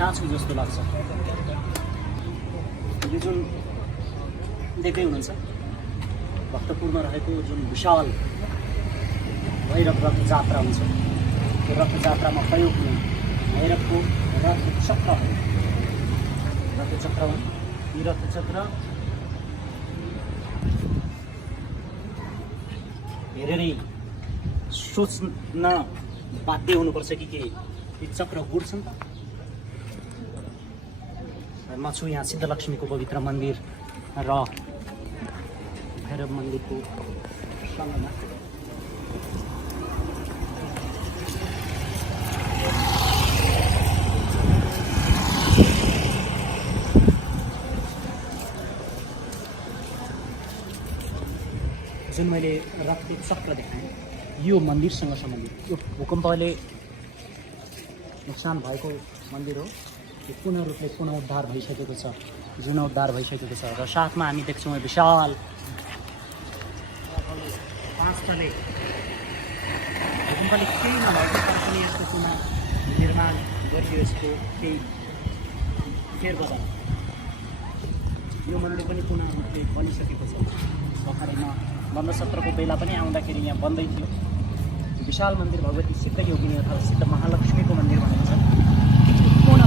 कहाँ छु जस्तो लाग्छ। यो जुन देख्दै हुनुहुन्छ भक्तपुरमा रहेको जुन विशाल भैरव रथ जात्रा हुन्छ, त्यो रथजात्रामा प्रयोग हुने भैरवको रथचक्र हो। रथचक्र हो। यी रथचक्र हेरेरै सोच्न बाध्य हुनुपर्छ कि के यी चक्र घुर्छन् त। म छु यहाँ सिद्धलक्ष्मीको पवित्र मन्दिर र भैरव मन्दिरको सँगमा। जुन मैले रथको चक्र देखाएँ यो मन्दिरसँग सम्बन्धित, यो भूकम्पले नुकसान भएको मन्दिर हो। यो पूर्ण रूपले पुनरुद्धार भइसकेको छ, जीर्णोद्धार भइसकेको छ। र साथमा हामी देख्छौँ विशाल पाँचतले भूकम्पले केही नभएको तर पनि यस्तो पुनः निर्माण गरियो। यसको केही फेरबदल, यो मन्दिर पनि पुनः रूपले बनिसकेको छ। भर्खरैमा बन्द सत्रको बेला पनि आउँदाखेरि यहाँ बन्दै थियो। विशाल मन्दिर भगवती सिद्ध योगिनी अथवा सिद्ध महालक्ष्मीको मन्दिर भनिन्छ। पूर्ण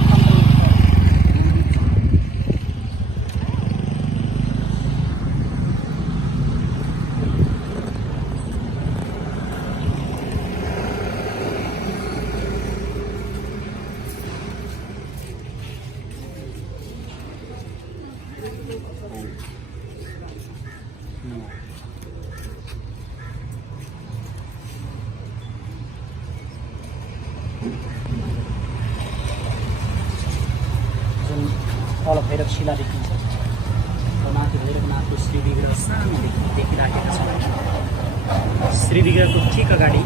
जुन तल भैरव शिला देखिन्छ, माथि भैरवनाथको श्री विग्रह सानो देखिराखेको छ। श्री विग्रहको ठिक अगाडि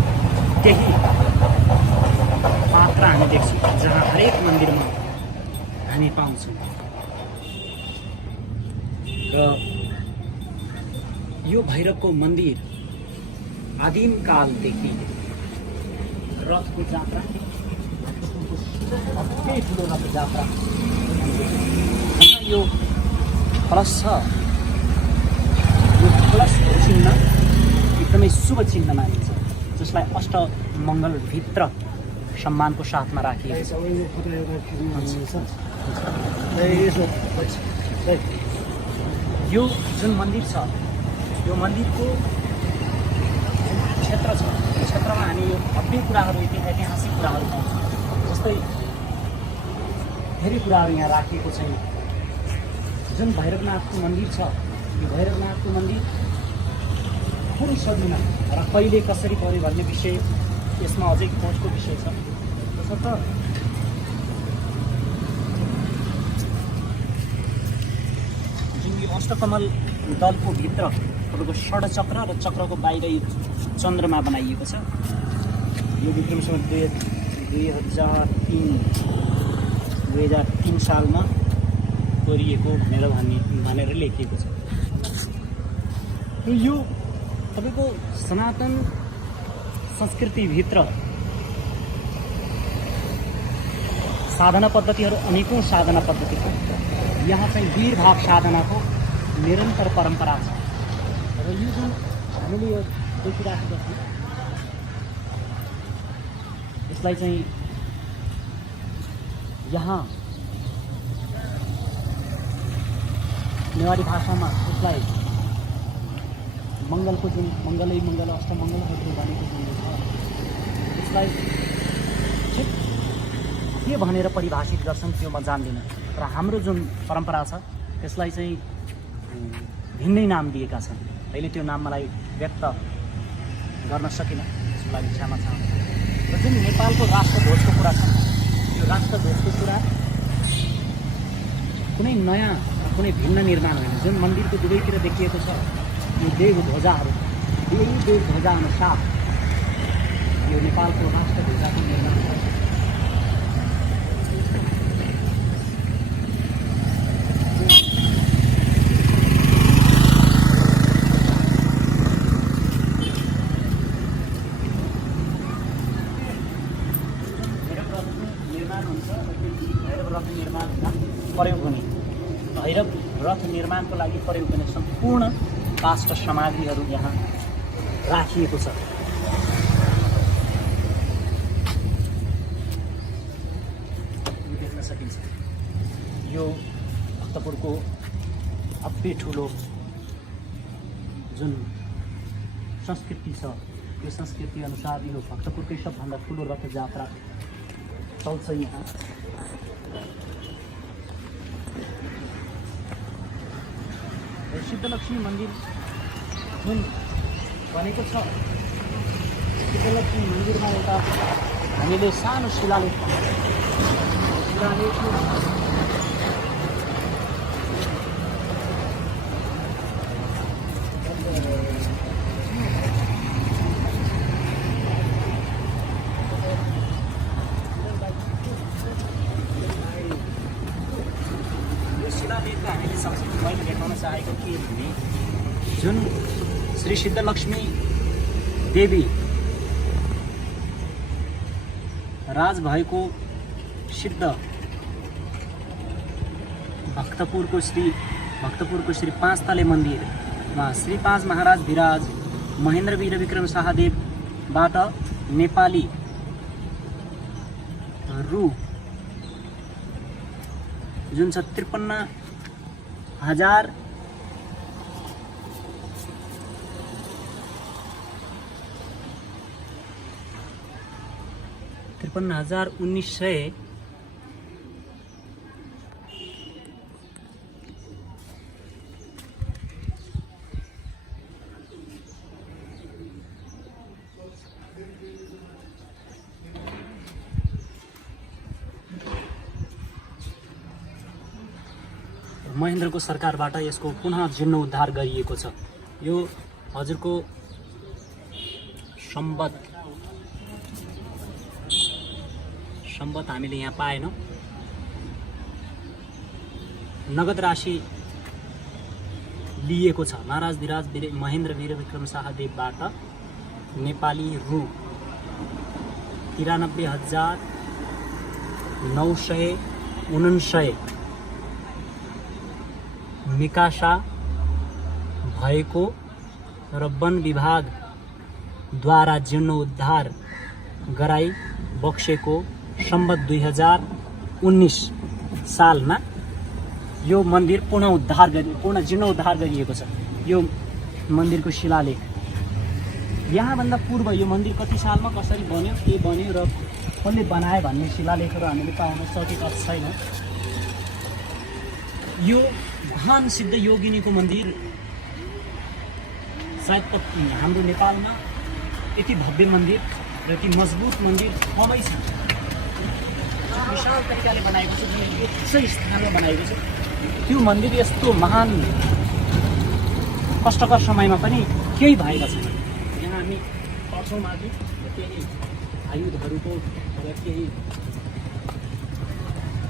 त्यही पात्र हामी देख्छौँ जहाँ हरेक मन्दिरमा हामी पाउँछौँ। र यो भैरवको मन्दिर आदिम कालदेखि रथको जात्रा, अति ठुलो रथ जात्रा, यो कलश छ। यो कलशको चिन्ह एकदमै शुभ चिन्ह मानिन्छ, जसलाई अष्टमङ्गलभित्र सम्मानको साथमा राखिएको छ। यो जुन मन्दिर छ, यो मन्दिरको क्षेत्र छ, यो क्षेत्रमा हामी यो भव्य कुराहरू, ऐतिहासिक कुराहरू पाउँछौँ। जस्तै धेरै कुराहरू यहाँ राखिएको छैन। जुन भैरवनाथको मन्दिर छ, यो भैरवनाथको मन्दिर कुन सदीमा र कहिले कसरी पर्यो भन्ने विषय यसमा अझै खोजको विषय छ। तसर्थ जुन यो अष्टकमल दलको भित्र तपाईँको षड्चक्र र चक्रको बाहिरै चन्द्रमा बनाइएको छ। यो विक्रम सम्वत 2003 सालमा कोरिएको भनेर लेखिएको छ। यो तपाईँको सनातन संस्कृतिभित्र साधना पद्धतिहरू अनेकौँ साधना पद्धति छ। यहाँ चाहिँ वीरभाव साधनाको निरन्तर परम्परा छ। र यो जुन हामीले यो देखिराखेका छौँ, यसलाई चाहिँ यहाँ नेवारी भाषामा यसलाई मङ्गलको जुन मङ्गलै मङ्गल अष्टमङ्गलहरू भनेको जुन छ, यसलाई ठिक के भनेर परिभाषित गर्छन् त्यो म जान्दिनँ। र हाम्रो जुन परम्परा छ त्यसलाई चाहिँ भिन्नै नाम दिएका छन्। अहिले त्यो नाम मलाई व्यक्त गर्न सकिनँ, त्यसको लागि क्षमा चाहन्छु। र जुन नेपालको राष्ट्रध्वजको कुरा छ, यो राष्ट्रध्वजको कुरा कुनै नयाँ कुनै भिन्न निर्माण होइन। जुन मन्दिरको दुवैतिर देखिएको छ यो देव ध्वजाहरू, देव ध्वजा अनुसार यो नेपालको राष्ट्रध्वजाको निर्माण छ। निर्माण हुन्छ भैरव रथ निर्माणमा प्रयोग हुने भैरव रथ निर्माणको लागि प्रयोग हुने सम्पूर्ण काष्ठ सामग्रीहरू यहाँ राखिएको छ। देख्न सकिन्छ यो भक्तपुरको अति ठुलो जुन संस्कृति छ यो संस्कृति अनुसार यो भक्तपुरकै सबभन्दा ठुलो रथयात्रा चल्छ यहाँ। सिद्धलक्ष्मी मन्दिर जुन बनेको छ सिद्धलक्ष्मी मन्दिरमा एउटा हामीले सानो शिलालेख हामीले सबसे मैले देखाउन चाहेको के भने जुन श्री सिद्धलक्ष्मी देवी राज भएको सिद्ध भक्तपुरको श्री पाँच तले मन्दिरमा श्री पाँच महाराज धिराज महेन्द्र वीर विक्रम शाहदेवबाट नेपाली रु जुन छ 53,1900 महेन्द्रको सरकारबाट यसको पुनः जीर्णोद्धार गरिएको छ। यो हजुरको सम्बत हामीले यहाँ पाएनौँ। नगद राशि लिएको छ महाराज धिराज महेन्द्र वीर विक्रम शाहदेवबाट नेपाली रु 93,999 निकासा भएको र वन विभागद्वारा जीर्णोद्धार गराई बक्सेको सम्बत 2019 सालमा यो मन्दिर पुनः जीर्णोद्धार गरिएको छ। यो मन्दिरको शिलालेख यहाँभन्दा पूर्व यो मन्दिर कति सालमा कसरी बन्यो के बन्यो र कसले बनायो भन्ने शिलालेखहरू हामीले पाउन सकेका छैनौँ। यो महान सिद्ध योगिनीको मन्दिर सायद हाम्रो नेपालमा यति भव्य मन्दिर र यति मजबुत मन्दिर कमै छ। विशाल तरिकाले बनाएको छ, जुन यसै स्थानमा बनाएको छ। त्यो मन्दिर यस्तो महान कष्टकर समयमा पनि केही भएका छैन। यहाँ हामी पढ्छौँ माथि केही आयुधहरूको र केही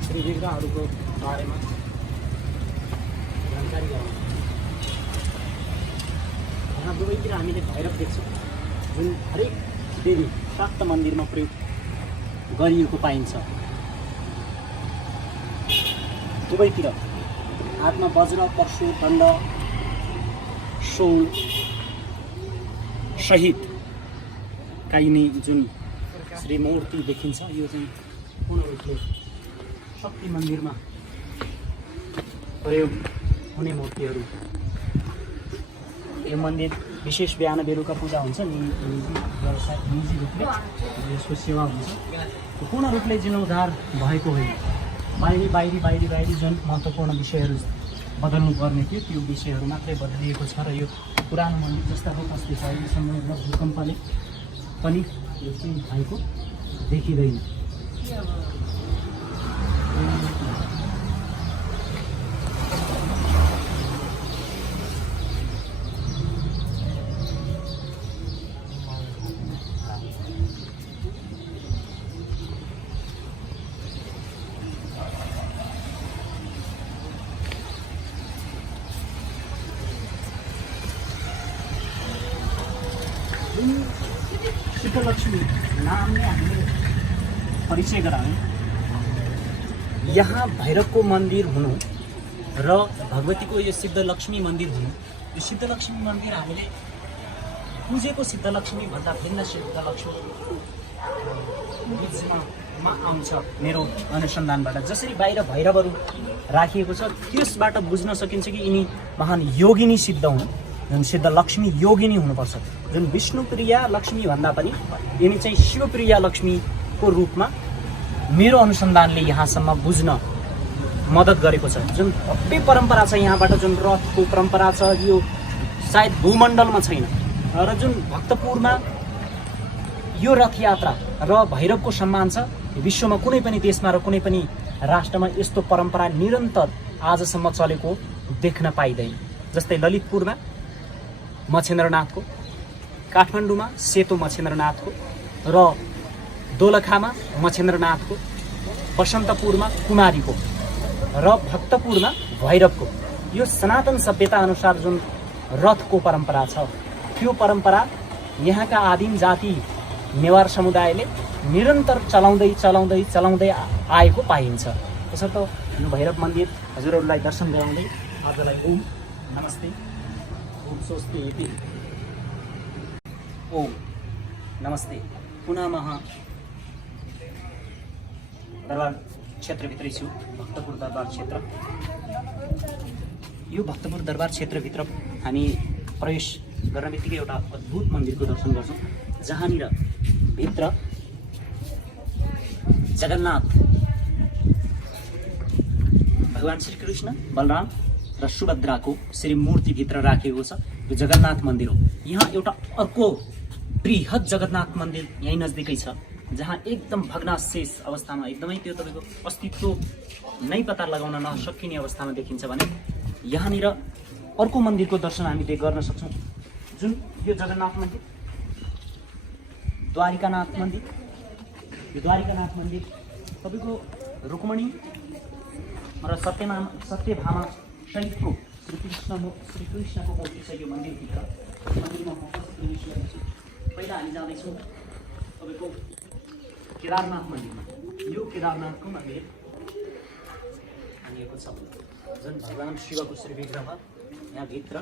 श्रीवीरहरूको बारेमा जानकारी गराउँछ। यहाँ दुवैतिर हामीले भैरव देख्छौँ जुन हरेक देवी शाक्त मन्दिरमा प्रयोग गरिएको पाइन्छ। दुवैतिर हातमा वज्र परशु दण्ड शौल सहित काइने जुन श्रीमूर्ति देखिन्छ यो चाहिँ पूर्ण रूपले शक्ति मन्दिरमा प्रयोग हुने मूर्तिहरू। यो मन्दिर विशेष बिहान बेलुका पूजा हुन्छ, व्यवसाय निजी रूपले यसको सेवा हुन्छ। पूर्ण रूपले जीर्णोद्धार भएको होइन। बाहिरी जुन महत्त्वपूर्ण विषयहरू बदल्नु पर्ने थियो त्यो विषयहरू मात्रै बदलिएको छ र यो पुरानो मन्दिर जस्ता रूपले छ। अहिलेसम्म भूकम्पले पनि यो चाहिँ भएको देखिँदैन। सिद्धलक्ष्मी नामले हामीले परिचय गरायौँ। यहाँ भैरवको मन्दिर हुनु र भगवतीको यो सिद्धलक्ष्मी मन्दिर हुनु, यो सिद्धलक्ष्मी मन्दिर हामीले पूजेको सिद्धलक्ष्मी भन्दा भिन्न सिद्धलक्ष्मी बुझ्नमा आउँछ मेरो अनुसन्धानबाट। जसरी बाहिर भैरवहरू राखिएको छ त्यसबाट बुझ्न सकिन्छ कि यिनी महान योगिनी सिद्ध हुन्, जुन सिद्धलक्ष्मी योगिनी हुनुपर्छ। जुन विष्णुप्रिया लक्ष्मी भन्दा पनि यिनी चाहिँ शिवप्रिया लक्ष्मीको रूपमा मेरो अनुसन्धानले यहाँसम्म बुझ्न मद्दत गरेको छ। जुन भव्य परम्परा छ यहाँबाट, जुन रथको परम्परा छ, यो सायद भूमण्डलमा छैन। र जुन भक्तपुरमा यो रथ यात्रा र भैरवको सम्मान छ, विश्वमा कुनै पनि देशमा र कुनै पनि राष्ट्रमा यस्तो परम्परा निरन्तर आजसम्म चलेको देख्न पाइँदैन। जस्तै ललितपुरमा मच्छेन्द्रनाथको, काठमाडौँमा सेतो मच्छेन्द्रनाथको, र दोलखामा मच्छेन्द्रनाथको, बसन्तपुरमा कुमारीको र भक्तपुरमा भैरवको। यो सनातन सभ्यता अनुसार जुन रथको परम्परा छ त्यो परम्परा यहाँका आदिम जाति नेवार समुदायले निरन्तर चलाउँदै आएको पाइन्छ। त्यसर्थ यो भैरव मन्दिर हजुरहरूलाई दर्शन गराउँदै आजलाई ओम नमस्ते, ओम स्वस्ति इति, ओम नमस्ते। पुनः म दरबार क्षेत्रभित्रै छु, भक्तपुर दरबार क्षेत्र। यो भक्तपुर दरबार क्षेत्रभित्र हामी प्रवेश गर्न बित्तिकै एउटा अद्भुत मन्दिरको दर्शन गर्छौँ, जहाँनिर भित्र जगन्नाथ भगवान श्रीकृष्ण, बलराम र सुभद्राको श्री मूर्तिभित्र राखिएको छ। यो जगन्नाथ मन्दिर हो। यहाँ एउटा अर्को बृहत जगन्नाथ मन्दिर यहीँ नजिकै छ, जहाँ एकदम भग्नाशेष अवस्थामा, एकदमै त्यो तपाईँको अस्तित्व नै पत्ता लगाउन नसकिने अवस्थामा देखिन्छ भने यहाँनिर अर्को मन्दिरको दर्शन हामीले गर्न सक्छौँ। जुन यो जगन्नाथ मन्दिर, द्वारिकानाथ मन्दिर, यो द्वारिकानाथ मन्दिर तपाईँको रुक्मणी र सत्यभामा सहितको श्रीकृष्णको मूर्ति छ यो मन्दिरभित्र। मन्दिरमा पहिला हामी जाँदैछौँ तपाईँको केदारनाथ मन्दिरमा। यो केदारनाथको मन्दिर हानिएको छ, जुन भगवान शिवको श्री विग्रह यहाँभित्र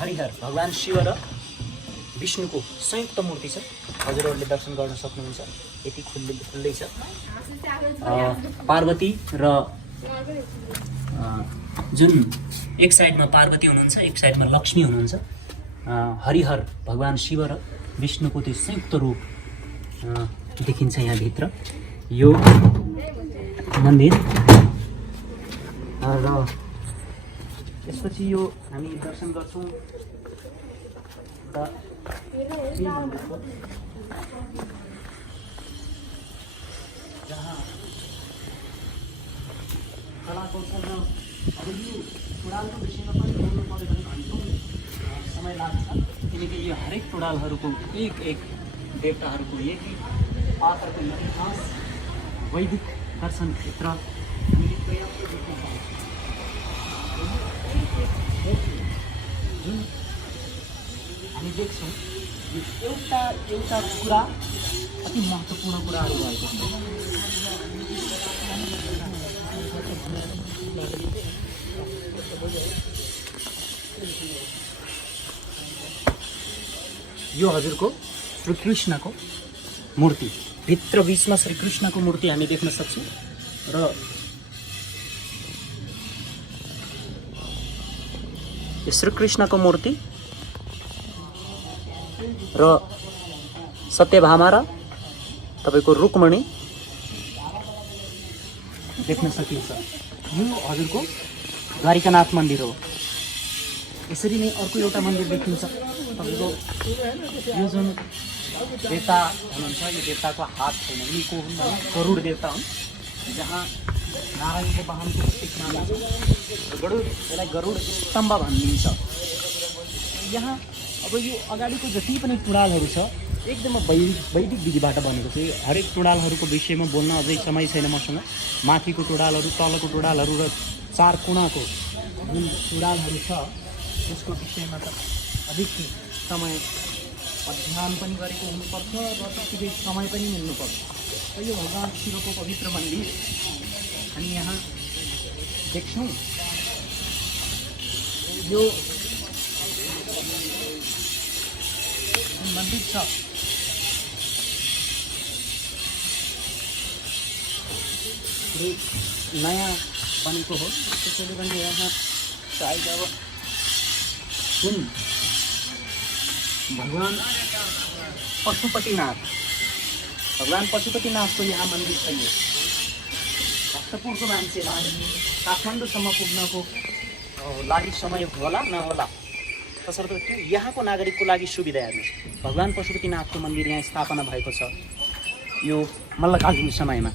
हरिहर भगवान शिव र विष्णुको संयुक्त मूर्ति छ। हजुरहरूले दर्शन गर्न सक्नुहुन्छ। यति खुल्दै छ। पार्वती र जुन एक साइडमा पार्वती हुनुहुन्छ, एक साइडमा लक्ष्मी हुनुहुन्छ। हरिहर भगवान शिव र विष्णुको त्यो संयुक्त रूप देखिन्छ यहाँभित्र यो मन्दिर। र त्यसपछि यो हामी दर्शन गर्छौँ जहाँ कलाकौशल अब यो टुँडालको विषयमा पनि बोल्नु पऱ्यो भने घन्टौँ समय लाग्छ, किनकि यो हरेक टुँडालहरूको एक देवताहरूको एक पात्रको इतिहास वैदिक दर्शन क्षेत्र हामीले पर्याप्त देख्न जुन हामी देख्छौँ यो एउटा कुरा अति महत्त्वपूर्ण कुराहरू भएको छ। यो हजुरको श्रीकृष्णको मूर्ति भित्र बिचमा श्रीकृष्णको मूर्ति हामी देख्न सक्छौँ र यो श्रीकृष्णको मूर्ति र सत्यभामा र तपाईको रुक्मणी देख्न सकिन्छ। यो हजुरको द्वारिकानाथ मन्दिर हो। यसरी नै अर्को एउटा मन्दिर देखिन्छ तपाईको यो जुन देवता हुनुहुन्छ, यो देवताको हात छैन, यिनी को हुन् भने गरुड देवता हुन्, जहाँ नारायणको वाहनको प्रतीक मानिन्छ। गरुड, यसलाई गरुड स्तम्भ भनिन्छ। यहाँ अब यो अगाडिको जति पनि टुँडालहरू छ एकदम वैदिक विधिबाट बनेको छ। हरेक टुँडालहरूको विषयमा बोल्न अझै समय छैन मसँग। माथिको टुँडालहरू, तलको टुँडालहरू र चार कुनाको जुन उडालहरू छ त्यसको विषयमा त अधिक समय अध्ययन पनि गरेको हुनुपर्छ र त्यतिकै समय पनि मिल्नुपर्छ। र यो भगवान् शिवको पवित्र मन्दिर हामी यहाँ देख्छौँ। यो मन्दिर छ नयाँ बनेको हो, त्यसैले पनि यहाँ सायद अब जुन भगवान् पशुपतिनाथको यहाँ मन्दिर छ। यो भक्तपुरको मान्छेलाई काठमाडौँसम्म पुग्नको लागि समय होला नहोला, तसर्थ यहाँको नागरिकको लागि सुविधा हेर्नुहोस्। भगवान् पशुपतिनाथको मन्दिर यहाँ स्थापना भएको छ यो मल्लकालीन समयमा।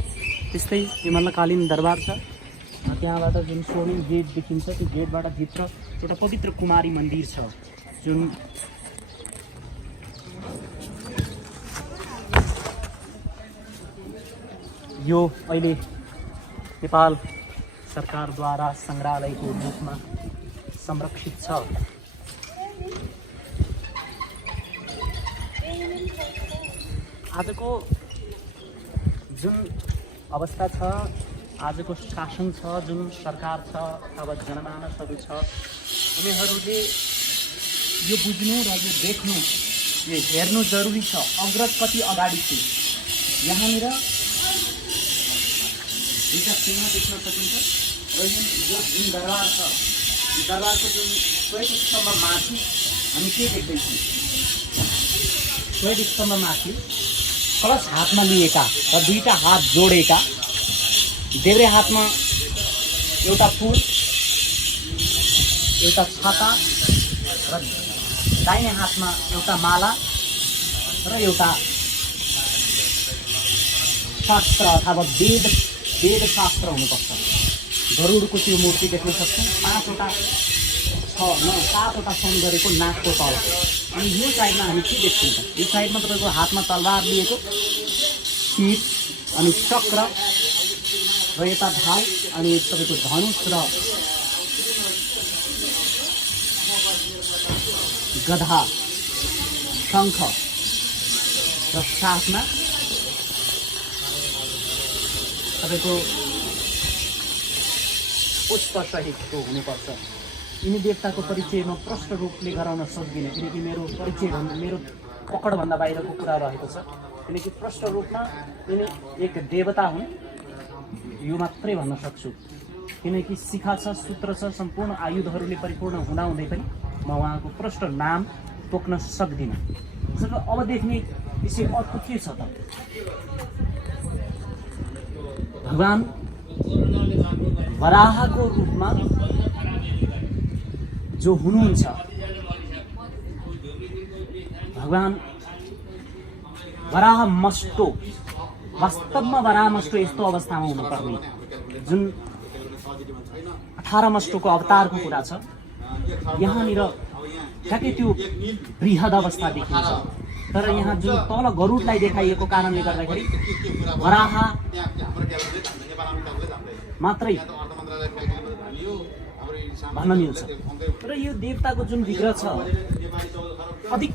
त्यस्तै यो मल्लकालीन दरबार छ। त्यहाँबाट जुन स्वर्णिम गेट देखिन्छ त्यो गेटबाट भित्र एउटा पवित्र कुमारी मन्दिर छ जुन यो अहिले नेपाल सरकारद्वारा सङ्ग्रहालयको रूपमा संरक्षित छ। आजको जुन अवस्था छ, आजको शासन छ, जुन सरकार छ अथवा जनमानसहरू छ, उनीहरूले यो बुझ्नु र यो देख्नु, यो हेर्नु जरुरी छ अग्रज कति अगाडि छ। यहाँनिर दुईवटा सिंह देख्न सकिन्छ र यो जुन दरबार छ, दरबारको जुन श्वेत स्तम्भ माथि हामी के देख्दैछौँ? श्वेत स्तम्भ माथि कलश हातमा लिएका र दुईटा हात जोडेका, देब्रे हातमा एउटा फुल, एउटा छाता र दाहिने हातमा एउटा माला र एउटा शास्त्र अथवा वेद शास्त्र हुनुपर्छ। गरुडको त्यो मूर्ति देख्न सक्छौँ। 7वटा सम गरेको नाकको तल। अनि यो साइडमा हामी के देख्छौँ त? यो साइडमा तपाईँको हातमा तलवार लिएको, शीत अनि चक्र र यता ढाल अनि तपाईँको धनुष र गधा, शङ्ख र साथमा तपाईँको पुष्पसहितको हुनुपर्छ। यिनी देवताको परिचय म प्रष्ट रूपले गराउन सक्दिनँ किनकि मेरो पकडभन्दा बाहिरको कुरा रहेको छ। किनकि प्रष्ट रूपमा यिनी एक देवता हुन् यो मात्रै भन्न सक्छु। किनकि शिखा छ, सूत्र छ, सम्पूर्ण आयुधहरूले परिपूर्ण हुँदाहुँदै पनि म उहाँको प्रष्ट नाम तोक्न सक्दिनँ। अब देख्ने विषय अर्को के छ त? भगवान् वराहको रूपमा जो हुनुहुन्छ, भगवान् वराह मष्टो, वास्तवमा वराह मष्टो यस्तो अवस्थामा हुनुपर्ने जुन 18 मष्टोको अवतारको कुरा छ। यहाँनिर ठ्याक्कै त्यो बृहद अवस्था देखिन्छ। तर यहाँ जुन तल गरुडलाई देखाइएको कारणले गर्दाखेरि वराह मात्रै भन्न मिल्छ। तर यो देवताको जुन विग्रह छ अधिक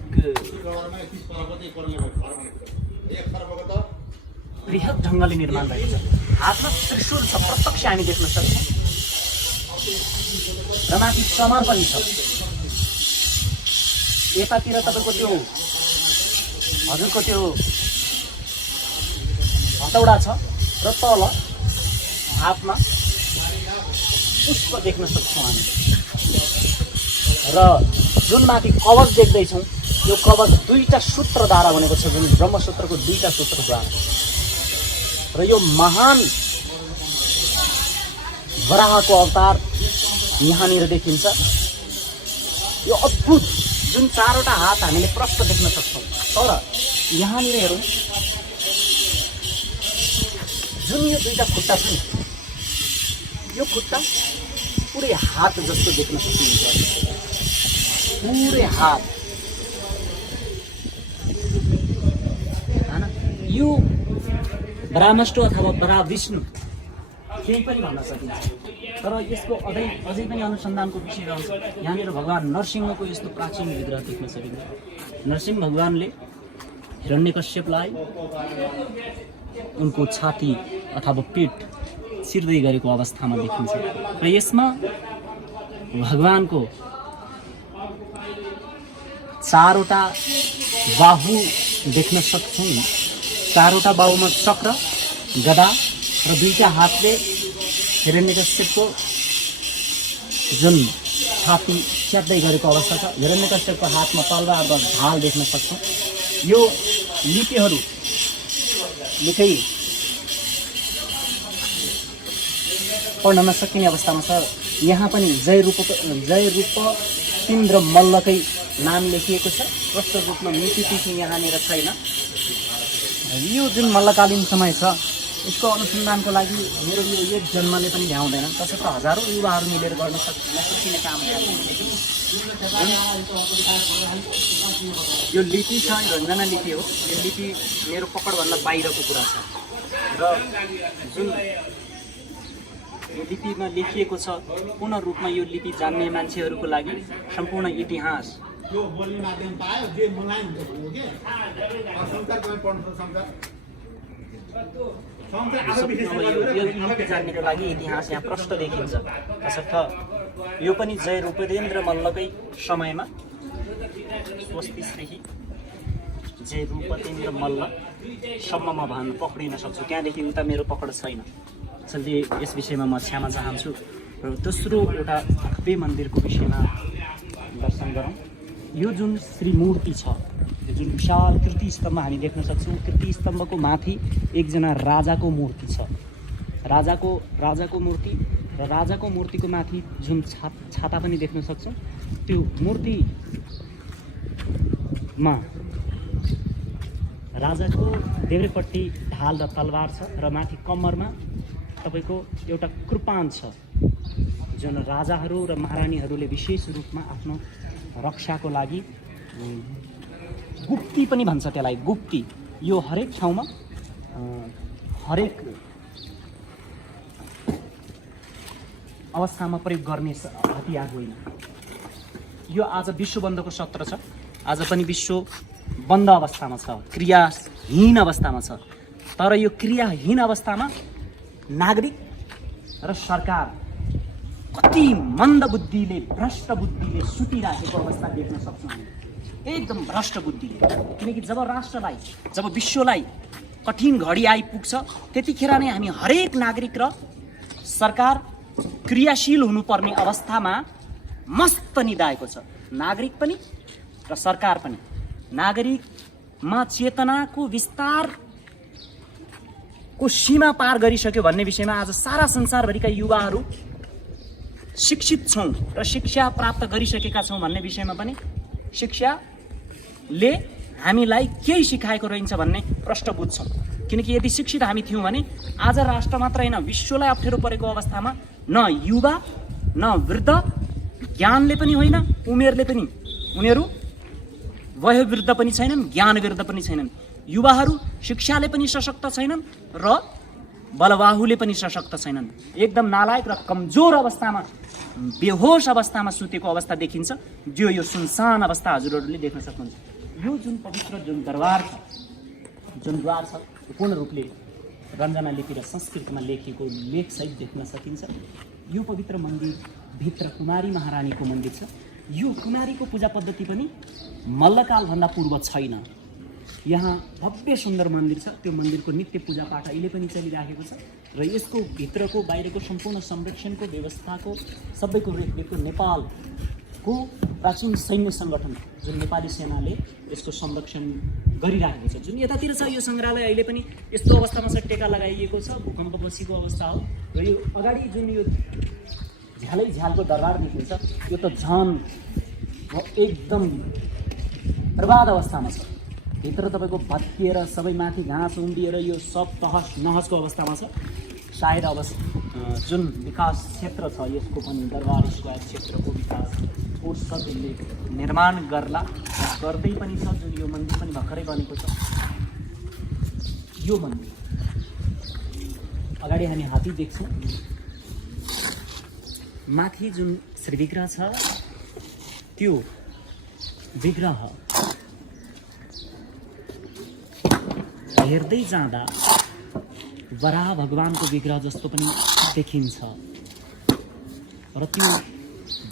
बृहत ढङ्गले निर्माण भएको छ। हातमा त्रिशूल छ, प्रत्यक्ष हामी देख्न सक्छौँ र माथि कमर पनि छ। यतातिर तपाईँको त्यो हजुरको त्यो हतौडा छ र तल हातमा पुष्प देख्न सक्छौँ हामी। र जुन माथि कवच देख्दैछौँ यो कवच 2टा सूत्रद्वारा बनेको छ, जुन ब्रह्मसूत्रको 2टा सूत्रद्वारा। र यो महान वराहको अवतार यहाँनिर देखिन्छ। यो अद्भुत जुन 4वटा हात हामीले प्रष्ट देख्न सक्छौँ। तर यहाँनिर हेरौँ जुन यो 2टा खुट्टा छ, यो खुट्टा पुरै हात जस्तो देख्न सकिन्छ। पुरै हात हैन। यो ब्रह्मष्टो अथवा ब्रह्मा विष्णु केही पनि भन्न सकिन्छ। तर यसको अझै पनि अनुसन्धानको विषय रहन्छ। यहाँनिर भगवान् नरसिंहको यस्तो प्राचीन विग्रह देख्न सकिन्छ। नरसिंह भगवान्ले हिरण्यकश्यपलाई उनको छाती अथवा पेट चिर्दै गरेको अवस्थामा देखिन्छ र यसमा भगवानको 4वटा बाहु देख्न सक्छौँ। 4वटा बाहुमा चक्र, गदा र 2टा हातले हिरण्यकश्यपको जुन छाती च्यात्दै गरेको अवस्था छ। हिरण्यकश्यपको हातमा तलवार र ढाल देख्न सक्छौँ। यो लिपिहरू निकै पढ्न नसकिने अवस्थामा छ। यहाँ पनि जय रूप तिन्द्र मल्लकै नाम लेखिएको छ। प्रष्ट रूपमा मिति यहाँनिर छैन। यो जुन मल्लकालीन समय छ यसको अनुसन्धानको लागि मेरो यो एक जन्मले पनि भ्याउँदैन, तसर्थ हजारौँ युवाहरू मिलेर गर्न नसकिने काम यो लिपि छ, रञ्जना लिपि हो। यो लिपि मेरो पकडभन्दा बाहिरको कुरा छ र जुन यो लिपिमा लेखिएको छ पूर्ण रूपमा यो लिपि जान्ने मान्छेहरूको लागि सम्पूर्ण इतिहास जो बोल्ने माध्यम पायो जे मलाई हुन्छ भन्नु के संस्कार पनि पढ्नु संस्कार यो लिपि जान्नेको लागि इतिहास यहाँ प्रष्ट देखिन्छ। तसर्थ यो पनि जय रूपदेन्द्र मल्लकै समयमा स्वस्ति श्री जय रूपदेन्द्र मल्लसम्ममा पक्रिन सक्छु। त्यहाँदेखि उता मेरो पकड छैन। अचेल यस विषयमा म क्षमा चाहन्छु। र दोस्रो एउटा भव्य मन्दिरको विषयमा दर्शन गरौँ। यो जुन श्री मूर्ति छ, यो जुन विशाल कीर्ति स्तम्भ हामी देख्न सक्छौँ। कीर्ति स्तम्भको माथि एकजना राजाको मूर्ति छ। राजाको मूर्ति र राजाको मूर्तिको माथि जुन छाता पनि देख्न सक्छौँ। त्यो मूर्तिमा राजाको देब्रेपट्टि ढाल र तलवार छ र माथि कम्मरमा तपाईको एउटा कृपान छ जुन राजाहरू र महारानीहरूले विशेष रूपमा आफ्नो रक्षाको लागि गुप्ती पनि भन्छ त्यसलाई, गुप्ती। यो हरेक ठाउँमा हरेक अवस्थामा प्रयोग गर्ने हतियार होइन। यो आज विश्व बन्दको सत्र छ। आज पनि विश्व बन्द अवस्थामा छ, क्रियाहीन अवस्थामा छ। तर यो क्रियाहीन अवस्थामा नागरिक र सरकार कति मन्द बुद्धिले, भ्रष्ट बुद्धिले सुतिराखेको अवस्था देख्न सक्छौँ हामी। एकदम भ्रष्ट बुद्धिले। किनकि जब राष्ट्रलाई, जब विश्वलाई कठिन घडी आइपुग्छ त्यतिखेर नै हामी हरेक नागरिक र सरकार क्रियाशील हुनुपर्ने अवस्थामा मस्त निदाएको छ। नागरिक पनि र सरकार पनि। नागरिकमा चेतनाको विस्तारको सीमा पार गरिसक्यो भन्ने विषयमा आज सारा संसारभरिका युवाहरू शिक्षित छौँ र शिक्षा प्राप्त गरिसकेका छौँ भन्ने विषयमा पनि शिक्षाले हामीलाई केही सिकाएको रहन्छ भन्ने प्रश्न बुझ्छौँ। किनकि यदि शिक्षित हामी थियौँ भने आज राष्ट्र मात्र होइन विश्वलाई अप्ठ्यारो परेको अवस्थामा न युवा न वृद्ध, ज्ञानले पनि होइन उमेरले पनि, उनीहरू वयोवृद्ध पनि छैनन्, ज्ञानवृद्ध पनि छैनन्। युवाहरू शिक्षाले पनि सशक्त छैनन् र बलबाहुले पनि सशक्त छैनन्। एकदम नालायक र कमजोर अवस्थामा, बेहोस अवस्थामा सुतेको अवस्था देखिन्छ, जो यो सुनसान अवस्था हजुरहरूले देख्न सक्नुहुन्छ। यो जुन पवित्र जुन दरबार छ, जुन द्वार छ, पूर्ण रूपले रञ्जना लिपि र संस्कृतमा लेखिएको लेखसहित देख्न सकिन्छ। यो पवित्र मन्दिर भित्र कुमारी महारानीको मन्दिर छ। यो कुमारीको पूजा पद्धति पनि मल्लकालभन्दा पूर्व छैन। यहाँ भव्य सुन्दर मन्दिर छ। त्यो मन्दिरको नित्य पूजापाठ अहिले पनि चलिरहेको छ र यसको भित्रको बाहिरको सम्पूर्ण संरक्षणको व्यवस्थाको सबैको रेखदेखको नेपालको प्राचीन सैन्य सङ्गठन जुन नेपाली सेनाले यसको संरक्षण गरिरहेको छ। जुन यतातिर छ यो सङ्ग्रहालय अहिले पनि यस्तो अवस्थामा छ, टेका लगाइएको छ, भूकम्प बसीको अवस्था हो। र यो अगाडि जुन यो झ्यालैझ्यालको दरबार देखिन्छ यो त झन एकदम बर्बाद अवस्थामा छ। भित्र तपाईँको भत्किएर सबै माथि घाँस उम्बिएर यो सब तहस नहसको अवस्थामा छ। सायद अब जुन विकास क्षेत्र छ यसको पनि दरबार स्क्वायर क्षेत्रको विकास परिषदले निर्माण गर्दै पनि छ। जुन यो मन्दिर पनि भर्खरै बनेको छ। यो मन्दिर अगाडि हामी हात्ती देख्छौँ, माथि जुन श्रीविग्रह छ त्यो विग्रह हेर्दै जाँदा वराह भगवानको विग्रह जस्तो पनि देखिन्छ र त्यो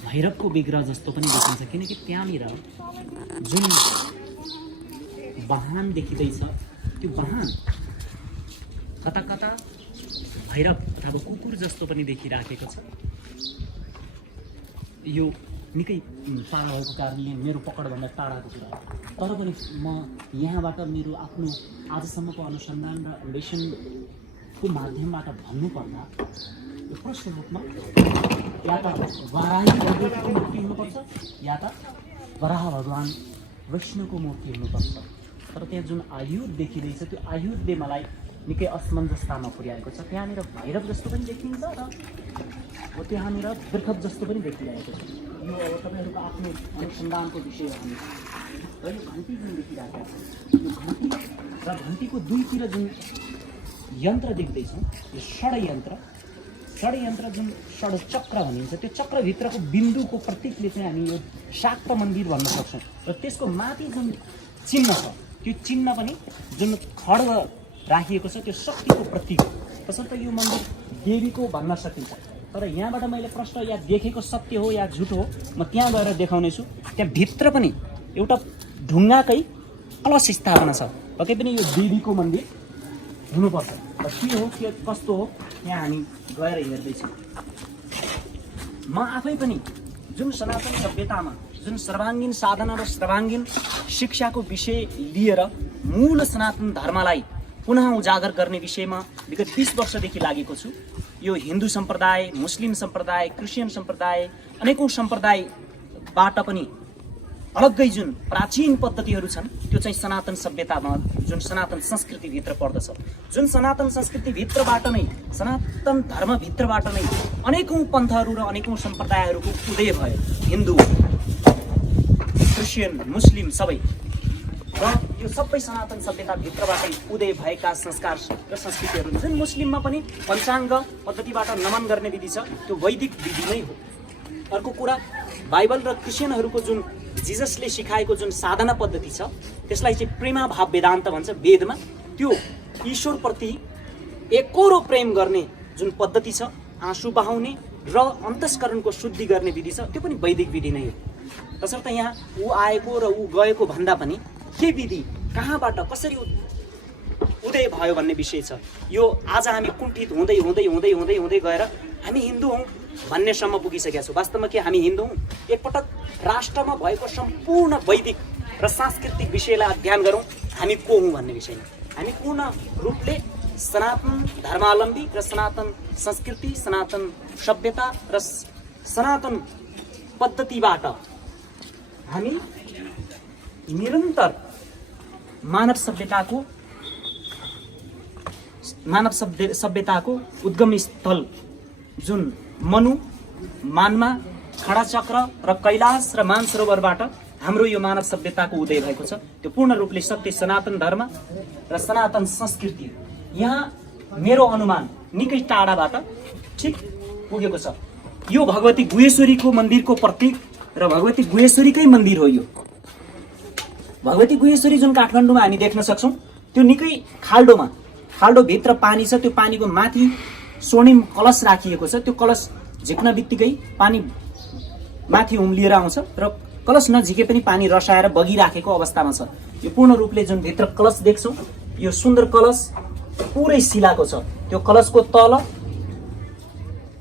भैरवको विग्रह जस्तो पनि देखिन्छ, किनकि त्यहाँनिर जुन वाहन देखिँदैछ त्यो वाहन कता कता भैरव अथवा कुकुर जस्तो पनि देखिराखेको छ। यो निकै टाढा भएको कारणले मेरो पकडभन्दा टाढाको कुरा हो, तर पनि म यहाँबाट मेरो आफ्नो आजसम्मको अनुसन्धान र अन्वेषणको माध्यमबाट भन्नुपर्दा यो प्रश्न रूपमा या त वाराही भगवतीको मूर्ति हुनुपर्छ या त वराह भगवान् विष्णुको मूर्ति हुनुपर्छ। तर त्यहाँ जुन आयुध देखिँदैछ त्यो आयुधले मलाई निकै असमञ्जसतामा पुर्याएको छ। त्यहाँनिर भैरव जस्तो पनि देखिन्छ र त्यहाँनिर वृखभ जस्तो पनि देखिरहेको छ। यो अब तपाईँहरूको आफ्नो अनुसन्धानको विषय हो। र यो घन्टी जुन देखिरहेको छ यो घन्टी र घन्टीको दुईतिर जुन यन्त्र देख्दैछौँ यो षड्यन्त्र जुन षड्चक्र भनिन्छ, त्यो चक्रभित्रको बिन्दुको प्रतीकले चाहिँ हामी यो शाक्त मन्दिर भन्न सक्छौँ। र त्यसको माथि जुन चिन्ह छ त्यो चिन्ह पनि जुन खड्ग राखिएको छ त्यो शक्तिको प्रतीक हो। तसर्थ यो मन्दिर देवीको भन्न सकिन्छ। तर यहाँबाट मैले प्रश्न या देखेको सत्य हो या झुट हो म त्यहाँ गएर देखाउने छु। त्यहाँ भित्र पनि एउटा ढुङ्गाकै कलश स्थापना छ, पक्कै पनि यो देवीको मन्दिर हुनुपर्छ। र के हो के कस्तो हो यहाँ हामी गएर हेर्दैछौँ। म आफै पनि जुन सनातन सभ्यतामा जुन सर्वाङ्गीन साधना र सर्वाङ्गीन शिक्षाको विषय लिएर मूल सनातन धर्मलाई पुनः उजागर गर्ने विषयमा विगत 20 वर्षदेखि लागेको छु। यो हिन्दू सम्प्रदाय, मुस्लिम सम्प्रदाय, क्रिस्चियन सम्प्रदाय, अनेकौँ सम्प्रदायबाट पनि अलग्गै जुन प्राचीन पद्धतिहरू छन् त्यो चाहिँ सनातन सभ्यतामा जुन सनातन संस्कृतिभित्र पर्दछ। जुन सनातन संस्कृतिभित्रबाट नै सनातन धर्मभित्रबाट नै अनेकौँ पन्थहरू र अनेकौँ सम्प्रदायहरूको उदय भयो। हिन्दू, क्रिस्चियन, मुस्लिम सबै, र यो सबै सनातन सभ्यताभित्रबाटै उदय भएका संस्कार र संस्कृतिहरू जुन मुस्लिममा पनि पञ्चाङ्ग पद्धतिबाट नमन गर्ने विधि छ त्यो वैदिक विधि नै हो। अर्को कुरा बाइबल र क्रिस्चियनहरूको जुन जिजसले सिकाएको जुन साधना पद्धति छ त्यसलाई चाहिँ प्रेमाभाव वेदान्त भन्छ वेदमा। त्यो ईश्वरप्रति एकोरो प्रेम गर्ने जुन पद्धति छ, आँसु बहाउने र अन्तस्करणको शुद्धि गर्ने विधि छ त्यो पनि वैदिक विधि नै हो। तसर्थ यहाँ ऊ आएको र ऊ गएको भन्दा पनि के विधि कहाँबाट कसरी उदय भयो भन्ने विषय छ। यो आज हामी कुण्ठित हुँदै हुँदै हुँदै हुँदै हुँदै गएर हामी हिन्दू हौँ भन्नेसम्म पुगिसकेका छौँ। वास्तवमा के हामी हिन्दू हौँ? एकपटक राष्ट्रमा भएको सम्पूर्ण वैदिक र सांस्कृतिक विषयलाई अध्ययन गरौँ हामी को हौँ भन्ने विषयमा। हामी पूर्ण रूपले सनातन धर्मावलम्बी र सनातन संस्कृति, सनातन सभ्यता र सनातन पद्धतिबाट हामी निरन्तर मानव सभ्यताको उद्गम स्थल जुन मनु, मानमा, खडाचक्र र कैलाश र मानसरोवरबाट हाम्रो यो मानव सभ्यताको उदय भएको छ। त्यो पूर्ण रूपले सत्य सनातन धर्म र सनातन संस्कृति यहाँ मेरो अनुमान निकै टाढाबाट ठिक पुगेको छ। यो भगवती गुहेश्वरीको मन्दिरको प्रतीक र भगवती गुहेश्वरीकै मन्दिर हो। यो भगवती गुहेश्वरी जुन काठमाडौँमा हामी देख्न सक्छौँ त्यो निकै खाल्डोभित्र पानी छ। त्यो पानीको माथि स्वर्णिम कलश राखिएको छ। त्यो कलश झिक्न बित्तिकै पानी माथि उम्लिएर आउँछ र कलश नझिके पनि पानी रसाएर बगिराखेको अवस्थामा छ। यो पूर्ण रूपले जुन भित्र कलश देख्छौँ यो सुन्दर कलश पुरै शिलाको छ। त्यो कलशको तल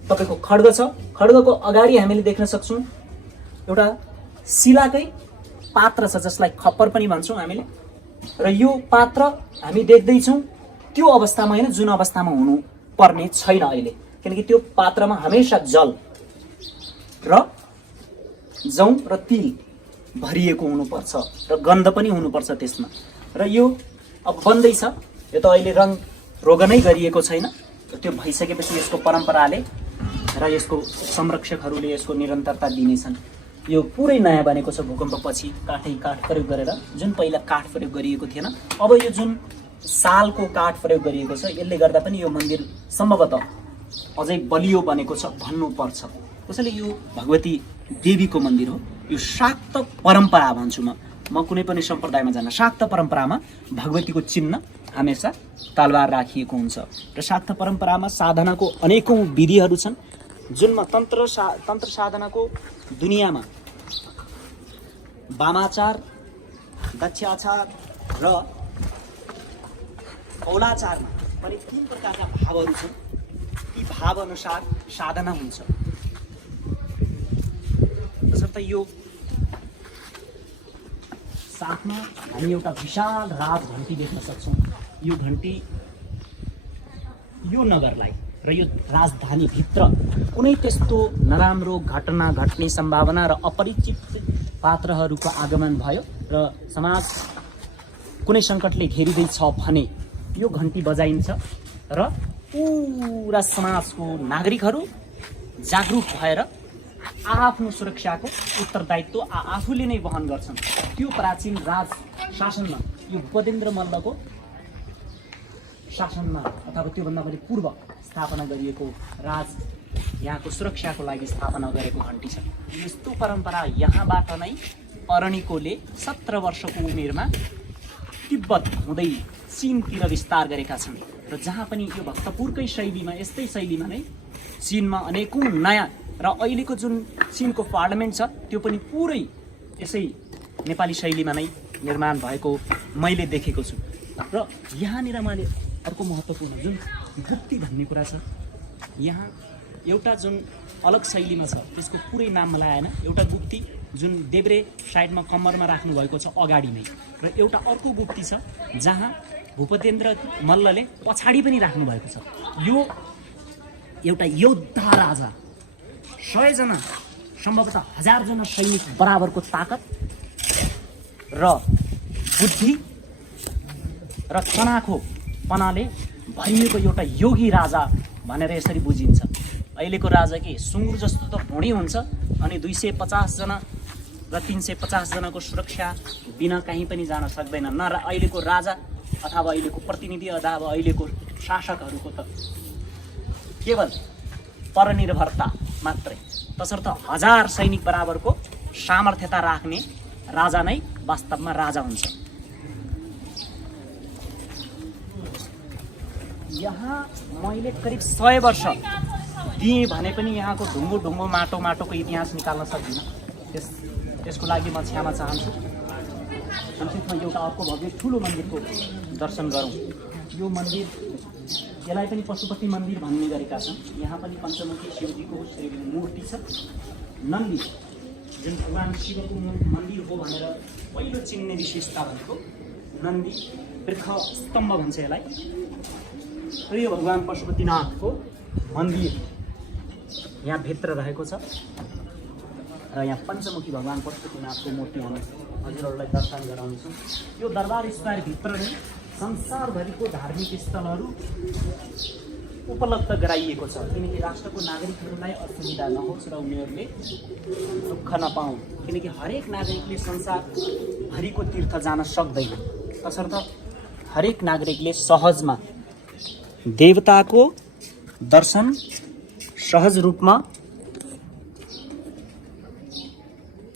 तपाईँको खड्ग छ। खड्गको अगाडि हामीले देख्न सक्छौँ एउटा शिलाकै पात्र छ जसलाई खप्पर पनि भन्छौँ हामीले। र यो पात्र हामी देख्दैछौँ त्यो अवस्थामा होइन जुन अवस्थामा हुनु पर्ने छैन अहिले, किनकि त्यो पात्रमा हमेशा जल र जौँ र तिल भरिएको हुनुपर्छ र गन्ध पनि हुनुपर्छ त्यसमा। र यो अब बन्दैछ, यो त अहिले रङ रोगनै गरिएको छैन। त्यो भइसकेपछि यसको परम्पराले र यसको संरक्षकहरूले यसको निरन्तरता दिनेछन्। यो पुरै नयाँ बनेको छ भूकम्पपछि काठ प्रयोग गरेर, जुन पहिला काठ प्रयोग गरिएको थिएन। अब यो जुन सालको काठ प्रयोग गरिएको छ। यसले गर्दा पनि यो मन्दिर सम्भवतः अझै बलियो बनेको छ भन्नुपर्छ। त्यसैले यो भगवती देवीको मन्दिर हो। यो शाक्त परम्परा भन्छु म कुनै पनि सम्प्रदायमा जान्न, शाक्त परम्परामा भगवतीको चिन्ह हमेसा तलवार राखिएको हुन्छ र शाक्त परम्परामा साधनाको अनेकौं विधिहरू छन् जुनमा तन्त्र साधनाको दुनियाँमा वामाचार, दक्षाचार र कौलाचारमा पनि 3 प्रकारका भावहरू छन्। ती भाव अनुसार साधना हुन्छ। तसर्थ यो साथमा हामी एउटा विशाल राज घण्टी देख्न सक्छौँ। यो घण्टी यो नगरलाई र यो राजधानीभित्र कुनै त्यस्तो नराम्रो घटना घट्ने सम्भावना र अपरिचित पात्रहरूको आगमन भयो र समाज कुनै सङ्कटले घेरिँदैछ भने यो घण्टी बजाइन्छ र पुरा समाजको नागरिकहरू जागरुक भएर आफ्नो सुरक्षाको उत्तरदायित्व आफूले नै वहन गर्छन्। त्यो प्राचीन राज शासनमा यो भूपदेन्द्र मल्लको शासनमा अथवा त्योभन्दा पनि पूर्व स्थापना गरिएको राज यहाँको सुरक्षाको लागि स्थापना गरेको घण्टी छ। यस्तो परम्परा यहाँबाट नै अरणिकोले 17 वर्षको उमेरमा तिब्बत हुँदै चीनतिर विस्तार गरेका छन् र जहाँ पनि यो भक्तपुरकै शैलीमा, यस्तै शैलीमा नै चीनमा अनेकौं नयाँ र अहिलेको जुन चीनको पार्लियामेन्ट छ त्यो पनि पुरै यसै नेपाली शैलीमा नै निर्माण भएको मैले देखेको छु। र यहाँनिर मैले अर्को महत्त्वपूर्ण जुन गुप्ती भन्ने कुरा छ, यहाँ एउटा जुन अलग शैलीमा छ त्यसको पुरै नाम मलाई आएन। एउटा गुप्ती जुन देब्रे साइडमा कम्मरमा राख्नु भएको छ अगाडि नै, र एउटा अर्को गुप्ती छ जहाँ भूपदेन्द्र मल्लले पछाडि पनि राख्नु भएको छ। यो एउटा योद्धा राजा 100 जना सम्भवतः 1000 जना सैनिक बराबरको ताकत र बुद्धि र चनाखोपनाले भरिएको एउटा योगी राजा भनेर यसरी बुझिन्छ। अहिलेको राजा के सुँगुर जस्तो त भुँडी हुन्छ अनि 250 जना र 350 जनाको सुरक्षा बिना कहीँ पनि जान सक्दैन। न अहिलेको राजा अथवा अहिलेको प्रतिनिधि अथवा अहिलेको शासकहरूको त केवल परनिर्भरता मात्रै। तसर्थ 1000 सैनिक बराबरको सामर्थ्यता राख्ने राजा नै वास्तवमा राजा हुन्छ। यहाँ मैले करिब 100 वर्ष दिएँ भने पनि यहाँको ढुङ्गो माटोको इतिहास निकाल्न सक्दिनँ। त्यसको लागि म क्षमा चाहन्छु। संक्षिप्तमा एउटा अर्को भव्य ठुलो मन्दिरको दर्शन गरौँ। यो मन्दिर यसलाई पनि पशुपति मन्दिर भन्ने गरेका छन्। यहाँ पनि पञ्चमुखी शिवजीको मूर्ति छ। नन्दी जुन भगवान शिवको मन्दिर हो भनेर पहिलो चिन्ने विशेषता भनेको नन्दी वृक्ष स्तम्भ भन्छ यसलाई। र यो भगवान पशुपतिनाथको मन्दिर यहाँ भित्र रहेको छ र यहाँ पञ्चमुखी भगवान पशुपतिनाथको मूर्ति हामी हजुरहरूलाई दर्शन गराउँछौँ। यो दरबार स्क्वायरभित्र नै संसारभरिको धार्मिक स्थलहरू उपलब्ध गराइएको छ किनकि राष्ट्रको नागरिकहरूलाई असुविधा नहोस् र उनीहरूले दुःख नपाउन्। किनकि हरेक नागरिकले संसारभरिको तीर्थ जान सक्दैन। तसर्थ हरेक नागरिकले सहजमा देवताको दर्शन सहज रूपमा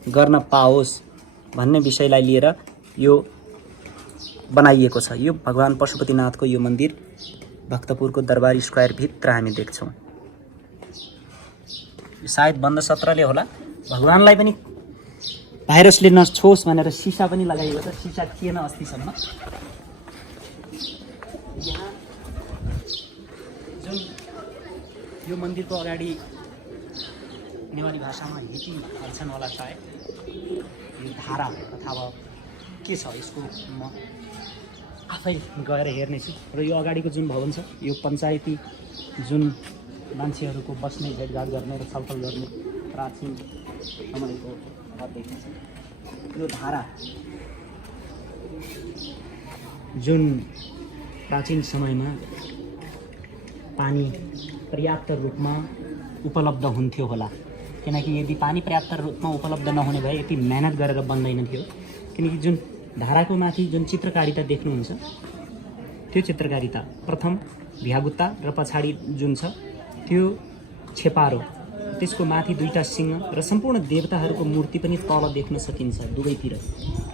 गर्न पाओस् भन्ने विषयलाई लिएर यो बनाइएको छ। यो भगवान पशुपतिनाथको यो मन्दिर भक्तपुरको दरबार स्क्वायर भित्र हामी देख्छौँ। सायद बन्द सत्रले होला, भगवानलाई पनि भाइरसले नछोस् भनेर सिसा पनि लगाइएको छ। सिसा थिएन अस्तिसम्म। यहाँ जुन यो मन्दिरको अगाडि नेवारी भाषामा हिटी भन्छन् होला सायद, यो धारा अथवा के छ यसको म आफै गएर हेर्नेछु। र यो अगाडिको जुन भवन छ यो पञ्चायती जुन मान्छेहरूको बस्ने भेटघाट गर्ने र छलफल गर्ने प्राचीन समयको घर देखिन्छ। यो धारा जुन प्राचीन समयमा पानी पर्याप्त रूपमा उपलब्ध हुन्थ्यो होला। किनकि यदि पानी पर्याप्त रूपमा उपलब्ध नहुने भए यति मेहनत गरेर बन्दैन थियो। किनकि जुन धाराको माथि जुन चित्रकारिता देख्नुहुन्छ त्यो चित्रकारिता प्रथम भ्यागुता र पछाडि जुन छ त्यो छेपारो, त्यसको माथि दुईटा सिंह र सम्पूर्ण देवताहरूको मूर्ति पनि तल देख्न सकिन्छ दुवैतिर,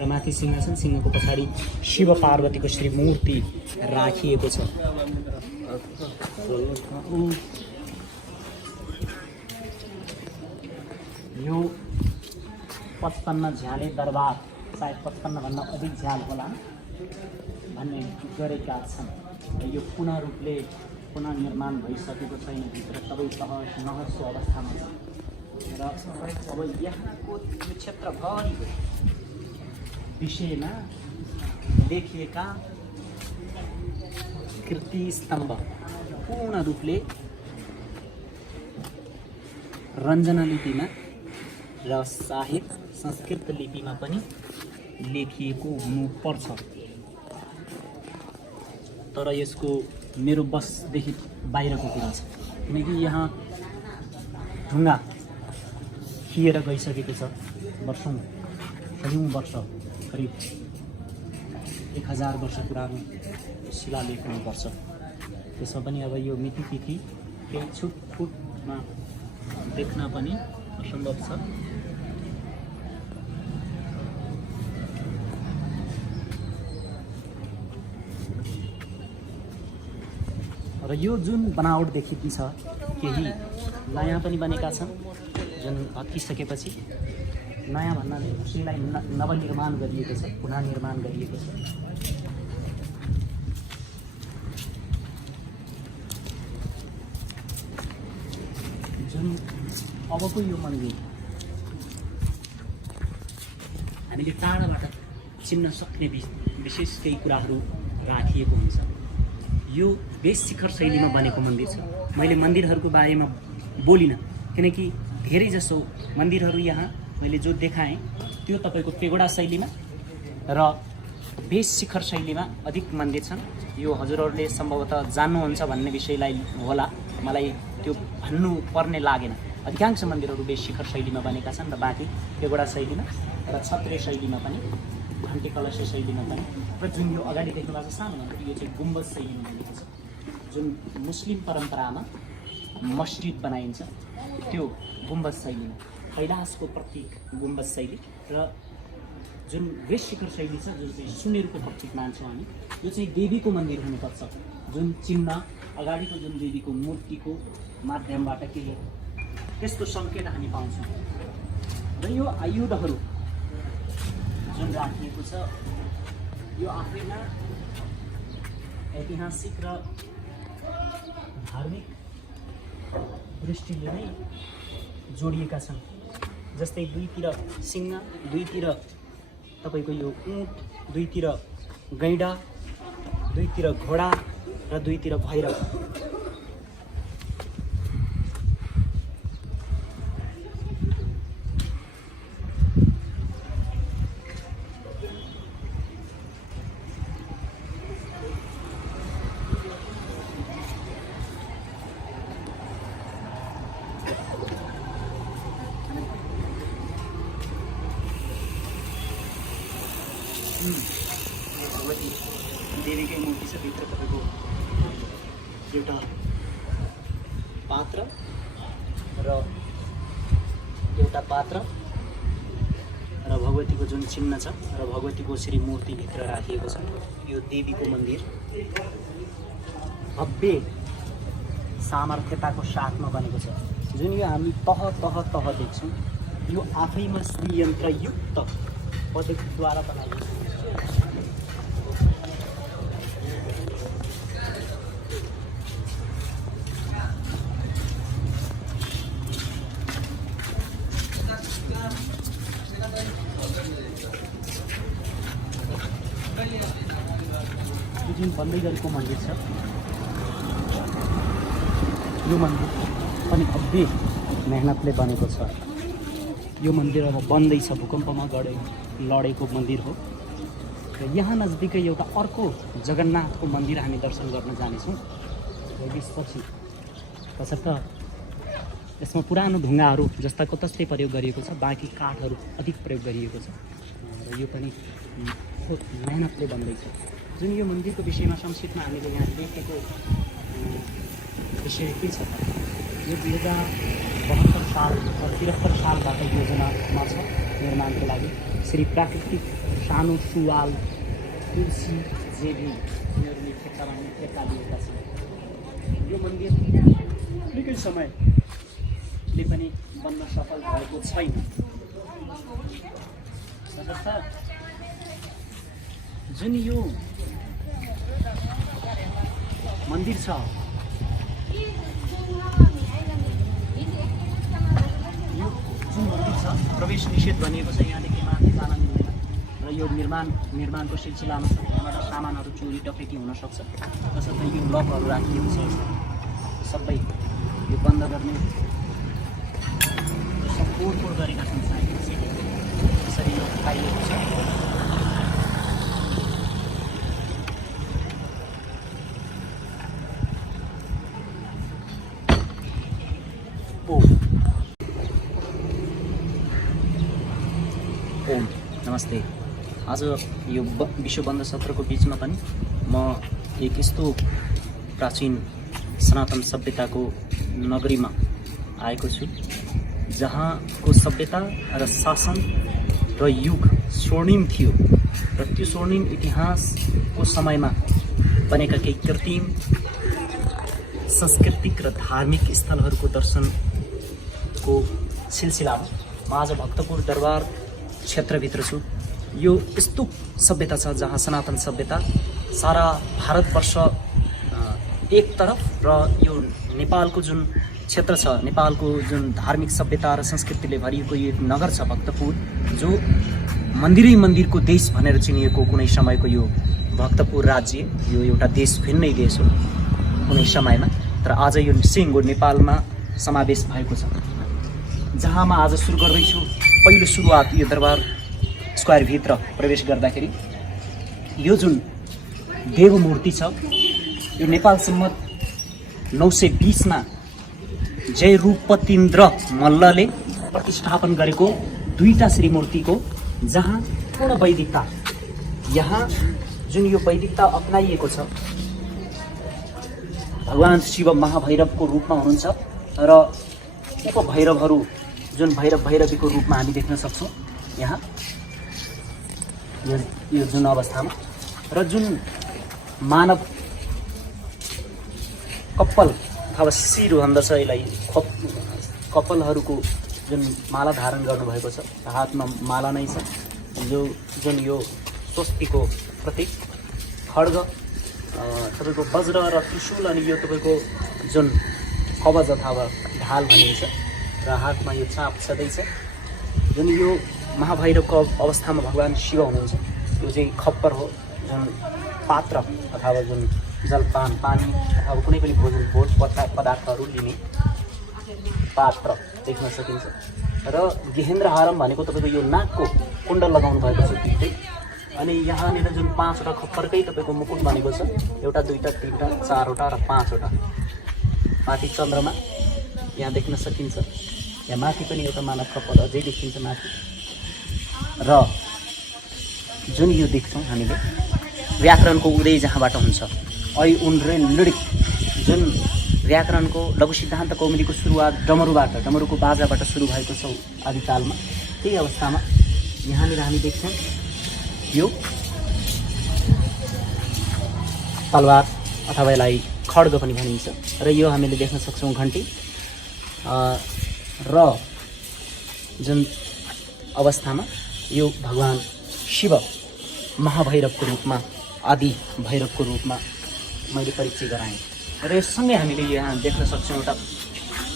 र माथि सिंहासन, सिंहको पछाडि शिव पार्वतीको श्रीमूर्ति राखिएको छ। यो 55 झ्याले दरबार, सायद 55 भन्दा अधिक झ्याल होला भन्ने गरेका छन्। यो पुनः रूपले पुनः निर्माण भइसकेको छैन, भित्र सबै तहस नहसको अवस्थामा छ। र अब यहाँको यो क्षेत्रभरिको विषयमा देखिएका कृति स्तम्भ पूर्ण रूपले रञ्जना लिपिमा र साहित्य संस्कृत लिपिमा पनि लेखिएको हुनुपर्छ। तर यसको मेरो बसदेखि बाहिरको कुरा छ, किनकि यहाँ ढुङ्गा खिएर गइसकेको छ वर्षौँ, कयौँ वर्ष, करिब 1000 वर्ष पुरानो शिलालेख हुनुपर्छ। त्यसमा पनि अब यो मितितिथि केही छुटफुटमा देख्न पनि असम्भव छ। र यो जुन बनावट देखिन्छ केही नयाँ पनि बनेका छन्, जुन हत्किसकेपछि नयाँ भन्नाले उसैलाई नवनिर्माण गरिएको छ, पुनः निर्माण गरिएको छ। जुन अबको यो मन्दिर हामीले टाढाबाट चिन्न सक्ने विशेष केही कुराहरू राखिएको हुन्छ। यो बेस शिखर शैलीमा बनेको मन्दिर छ। मैले मन्दिरहरूको बारेमा बोलिनँ, किनकि धेरै जसो मन्दिरहरू यहाँ मैले जो देखाएँ त्यो तपाईँको पेगोडा शैलीमा र बेस शिखर शैलीमा अधिक मन्दिर छन्। यो हजुरहरूले सम्भवतः जान्नुहुन्छ भन्ने विषयलाई होला, मलाई त्यो भन्नु पर्ने लागेन। अधिकांश मन्दिरहरू बेस शिखर शैलीमा बनेका छन् र बाँकी पेगोडा शैलीमा र क्षत्रिय शैलीमा पनि, घन्टी कलश शैलीमा पनि। र जुन यो अगाडि देख्नु भएको छ सानो मन्दिर, यो चाहिँ गुम्बज शैलीमा बनेको छ। जुन मुस्लिम परम्परामा मस्जिद बनाइन्छ त्यो गुम्बज शैलीमा, कैलाशको प्रतीक गुम्बज शैली। र जुन बेस शिखर शैली छ, जुन चाहिँ सुनेरको प्रतीक मान्छौँ हामी, यो चाहिँ देवीको मन्दिर हुनुपर्छ। जुन चिन्ह अगाडिको जुन देवीको मूर्तिको माध्यमबाट केही त्यस्तो सङ्केत हामी पाउँछौँ। र यो आयुधहरू जुन राखिएको छ यो आफैमा ऐतिहासिक र धार्मिक दृष्टिले नै जोडिएका छन्। जस्तै दुईतिर सिंह, दुईतिर तपाईँको यो ऊँट, दुईतिर गैँडा, दुईतिर घोडा र दुईतिर भैरव। भगवती देवीकै मूर्ति छ। भित्र तपाईँको एउटा पात्र र भगवतीको जुन चिन्ह छ र भगवतीको श्रीमूर्ति भित्र राखिएको छ। यो देवीको मन्दिर भव्य सामर्थ्यताको साथमा बनेको छ। जुन यो हामी तह देख्छौँ यो आफैमा श्रीयन्त्रयुक्त पद्धतिद्वारा बनाइएको छ। जुन बन्दै गरेको मन्दिर छ यो मन्दिर पनि भव्य मेहनतले बनेको छ। यो मन्दिर अब बन्दैछ, भूकम्पमा लडेको मन्दिर हो। र यहाँ नजिकै एउटा अर्को जगन्नाथको मन्दिर हामी दर्शन गर्न जानेछौँ। र यसपछि तसर्थ यसमा पुरानो ढुङ्गाहरू जस्ताको तस्तै प्रयोग गरिएको छ, बाँकी काठहरू अधिक प्रयोग गरिएको छ। र यो पनि मेहनतले बन्दैछ। जुन यो मन्दिरको विषयमा संक्षिप्तमा हामीले यहाँ लेखेको विषय के छ यो 2072 साल र 73 सालबाट योजनामा छ निर्माणको लागि। श्री प्राकृतिक सानो सुवाल तुलसी जेबी यिनीहरूले ठेक्का लिएका छन्। यो मन्दिर निकै समयले पनि बन्न सफल भएको छैन। तसर्थ जुन यो मन्दिर छ यो जुन मन्दिर छ प्रवेश निषेध भनिएको छ, यहाँदेखि माथि जान मिल्दैन र यो निर्माणको सिलसिलामा यहाँबाट सामानहरू चोरी डकैती हुनसक्छ। तसर्थ यो लकहरू राखिएको छ। सबै यो बन्द गर्ने सब तोडफोड गरेका छन् त्यसरी यो पाइएको छ। ओम नमस्ते। आज यो विश्व बन्द सत्रको बिचमा पनि म एक यस्तो प्राचीन सनातन सभ्यताको नगरीमा आएको छु जहाँको सभ्यता र शासन र युग स्वर्णिम थियो र त्यो स्वर्णिम इतिहासको समयमा बनेका केही कृत्रिम सांस्कृतिक र धार्मिक स्थलहरूको दर्शनको सिलसिलामा म आज भक्तपुर दरबार क्षेत्रभित्र छु। यो यस्तो सभ्यता छ जहाँ सनातन सभ्यता सारा भारतवर्ष एक तरफ र यो नेपालको जुन क्षेत्र छ, नेपालको जुन धार्मिक सभ्यता र संस्कृतिले भरिएको यो एक नगर छ भक्तपुर, जो मन्दिरै मन्दिरको देश भनेर चिनिएको कुनै समयको यो भक्तपुर राज्य यो एउटा देश भिन्नै देश हो कुनै समयमा। तर आज यो सिङ्गो नेपालमा समावेश भएको छ। जहाँ म आज सुरु गर्दैछु, पहिलो सुरुवात यो दरबार स्क्वायरभित्र प्रवेश गर्दाखेरि यो जुन देवमूर्ति छ यो नेपाल सम्मत 920मा जय रूपतिन्द्र मल्लले प्रतिष्ठापन गरेको दुईटा श्रीमूर्तिको, जहाँ पूर्ण वैदिकता, यहाँ जुन यो वैदिकता अपनाइएको छ, भगवान शिव महाभैरवको रूपमा हुनुहुन्छ र उपभैरवहरू जुन भैरव भैरवीको रूपमा हामी देख्न सक्छौँ यहाँ यो जुन अवस्थामा। र जुन मानव कपाल अथवा शिर भन्दछ यसलाई, कपालहरूको जुन माला धारण गर्नुभएको छ, हातमा माला नै छ, जुन यो स्वस्तिको प्रतीक, खड्ग, तपाईँको वज्र र त्रिशूल, अनि यो तपाईँको जुन कवच अथवा ढाल भनिन्छ र हातमा यो चाप छँदैछ। जुन यो महाभैरवको अवस्थामा भगवान शिव हुनुहुन्छ, यो चाहिँ खप्पर हो, जुन पात्र अथवा जुन जलपान पानी अथवा कुनै पनि भोज पदार्थहरू लिने पात्र देख्न सकिन्छ। र गेहेन्द्र हारम भनेको तपाईँको यो नाकको कुण्डल लगाउनु भएको छ दुईटै। अनि यहाँनिर जुन 5वटा खप्परकै तपाईँको मुकुट बनेको छ, एउटा दुईवटा तिनवटा चारवटा र 5वटा। माथि चन्द्रमा यहाँ देख्न सकिन्छ, यहाँ माथि पनि एउटा मानव खप्पर अझै देखिन्छ माथि। र जुन यो देख्छौँ हामीले व्याकरणको उदय जहाँबाट हुन्छ, ऐ उनरे लडिक, जुन व्याकरणको लघु सिद्धान्त कौमुदीको सुरुवात डमरुको बाजाबाट सुरु भएको छ आदिकालमा। त्यही अवस्थामा यहाँनिर हामी देख्छौँ यो तलवार अथवा यसलाई खड्ग पनि भनिन्छ। र यो हामीले देख्न सक्छौँ घन्टी। र जुन अवस्थामा यो भगवान शिव महाभैरवको रूपमा, आदि भैरवको रूपमा मैले परिचय गराएँ। र यससँगै हामीले यहाँ देख्न सक्छौँ एउटा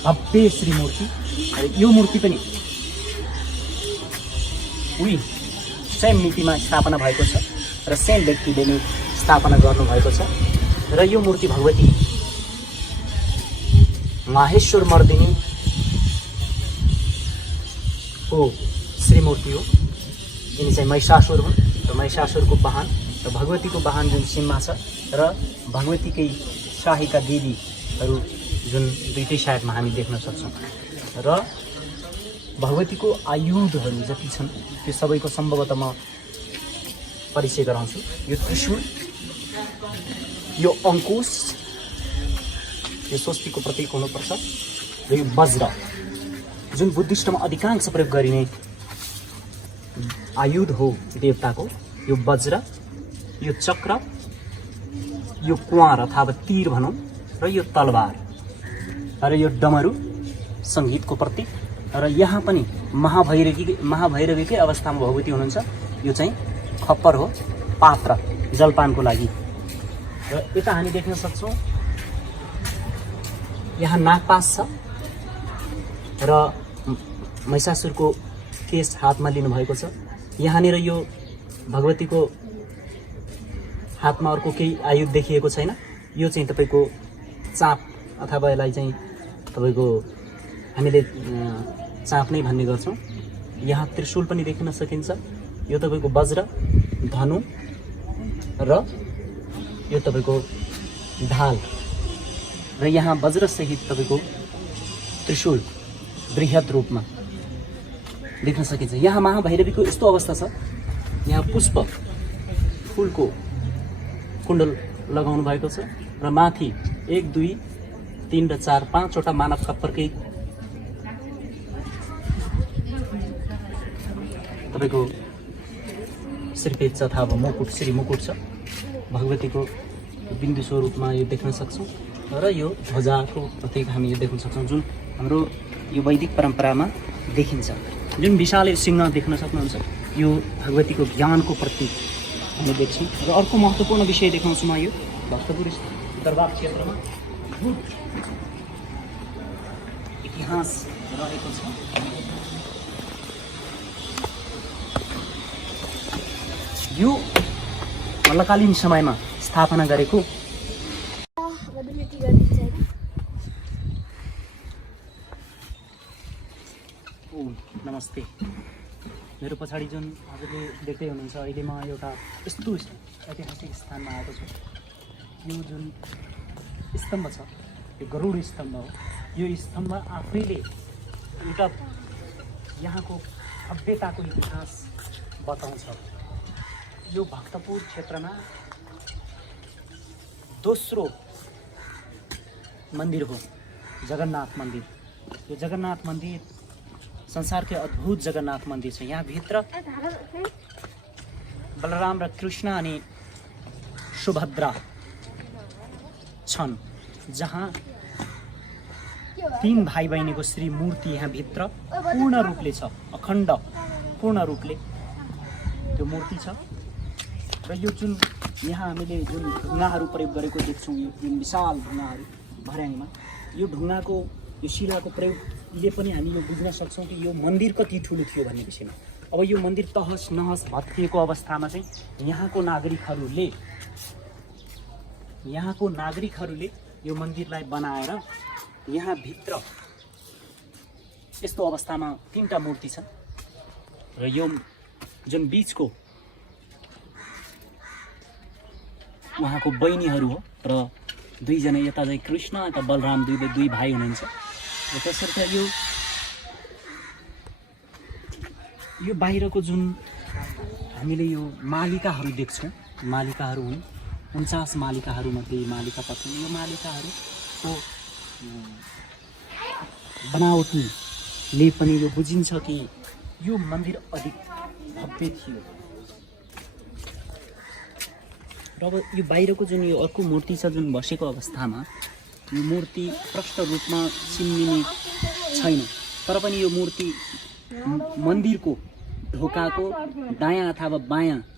भव्य श्रीमूर्ति। र यो मूर्ति पनि उही सेम मितिमा स्थापना भएको छ र सेम व्यक्तिले नै स्थापना गर्नुभएको छ। र यो मूर्ति भगवती माहेश्वर मर्दिनी हो श्रीमूर्ति हो। यिनी चाहिँ महिषासुर हुन् र महिषासुरको वाहन र भगवतीको वाहन जुन सिंहमा छ, र भगवतीकै शाहीका देवीहरू जुन दुईटै साइडमा हामी देख्न सक्छौँ। र भगवतीको आयुधहरू जति छन् त्यो सबैको सम्भवतः म परिचय गराउँछु। यो त्रिशूल यो अङ्कुश, यो स्वस्तिको प्रतीक हुनुपर्छ। र यो वज्र जुन बुद्धिस्टमा अधिकांश प्रयोग गरिने आयुध हो देवताको, यो वज्र, यो चक्र, यो कुवार अथवा तीर भनौँ, र यो तलवार, र यो डमरू सङ्गीतको प्रतीक। र यहाँ पनि महाभैरवीकै अवस्थामा भगवती हुनुहुन्छ। यो चाहिँ खप्पर हो, पात्र जलपानको लागि। र यता हामी देख्न सक्छौँ यहाँ नागपास छ र महिषासुरको केस हातमा लिनुभएको छ। यहाँनिर यो भगवतीको हातमा अर्को केही आयुध देखिएको छैन। यो चाहिँ तपाईँको चाँप अथवा यसलाई चाहिँ तपाईँको हामीले चाँप नै भन्ने गर्छौँ। यहाँ त्रिशूल पनि देखिन सकिन्छ। यो तपाईँको वज्र, धनु र यो तपाईँको ढाल, र यहाँ वज्रसहित तपाईँको त्रिशूल बृहत रूपमा देख्न सकिन्छ। यहाँ महाभैरवीको यस्तो अवस्था छ, यहाँ पुष्प फुलको कुण्डल लगाउनु भएको छ र माथि 1 2 3 र 4 5वटा मानव खप्परकै तपाईँको श्रीपेच छ अथवा मुकुट, श्री मुकुट छ। भगवतीको बिन्दु स्वरूपमा यो देख्न सक्छौँ। र यो ध्वजाको प्रतीक हामी यो देख्न सक्छौँ, जुन हाम्रो यो वैदिक परम्परामा देखिन्छ। जुन विशाल सिंह देख्न सक्नुहुन्छ, यो भगवतीको ज्ञानको प्रतीक हामी देख्छौँ। र अर्को महत्त्वपूर्ण विषय देखाउँछु म, यो भक्तपुर दरबार क्षेत्रमा इतिहास रहेको छ। यो मल्लकालीन समयमा स्थापना गरेको नमस्ते। मेरो पछाडि जुन हजुरले देख्दै हुनुहुन्छ, अहिले म एउटा यस्तो ऐतिहासिक स्थानमा आएको छु। यो जुन स्तम्भ छ, यो गरुड स्तम्भ हो। यो स्तम्भ आफैले एउटा यहाँको सभ्यताको इतिहास बताउँछ। यो भक्तपुर क्षेत्रमा दोस्रो मन्दिर हो, जगन्नाथ मन्दिर। यो जगन्नाथ मन्दिर संसारकै अद्भुत जगन्नाथ मन्दिर छ। यहाँ भित्र बलराम र कृष्ण अनि सुभद्रा छन्, जहाँ 3 भाइ बहिनीको श्री मूर्ति यहाँ भित्र पूर्ण रूपले छ, अखण्ड पूर्ण रूपले त्यो मूर्ति छ। र यो जुन यहाँ हामीले जुन ढुङ्गाहरू प्रयोग गरेको देख्छौँ, यो जुन विशाल ढुङ्गाहरू भर्याङमा, यो ढुङ्गाको यो शिलाको प्रयोगले पनि हामी यो बुझ्न सक्छौँ कि यो मन्दिर कति ठुलो थियो भन्ने विषयमा। अब यो मन्दिर तहस नहस भत्किएको अवस्थामा चाहिँ यहाँको नागरिकहरूले यो मन्दिरलाई बनाएर यहाँ भित्र यस्तो अवस्थामा 3टा मूर्ति छन्। र यो जुन बिचको उहाँको बहिनीहरू हो, र 2 जना यता चाहिँ कृष्ण, यता बलराम, दुई भाइ हुनुहुन्छ। र त्यसर्थ यो बाहिरको जुन हामीले यो मालिकाहरू देख्छौँ, मालिकाहरू हुन् 49 मालिकाहरूमध्ये मालिका पर्छन्। यो मालिकाहरूको बनावटले पनि यो बुझिन्छ कि यो मन्दिर अधिक भव्य थियो। र अब यो बाहिरको जुन यो अर्को मूर्ति छ, जुन बसेको अवस्थामा, यो मूर्ति प्रष्ट रूपमा चिन्निने छैन, तर पनि यो मूर्ति मन्दिरको ढोकाको दायाँ अथवा बायाँमा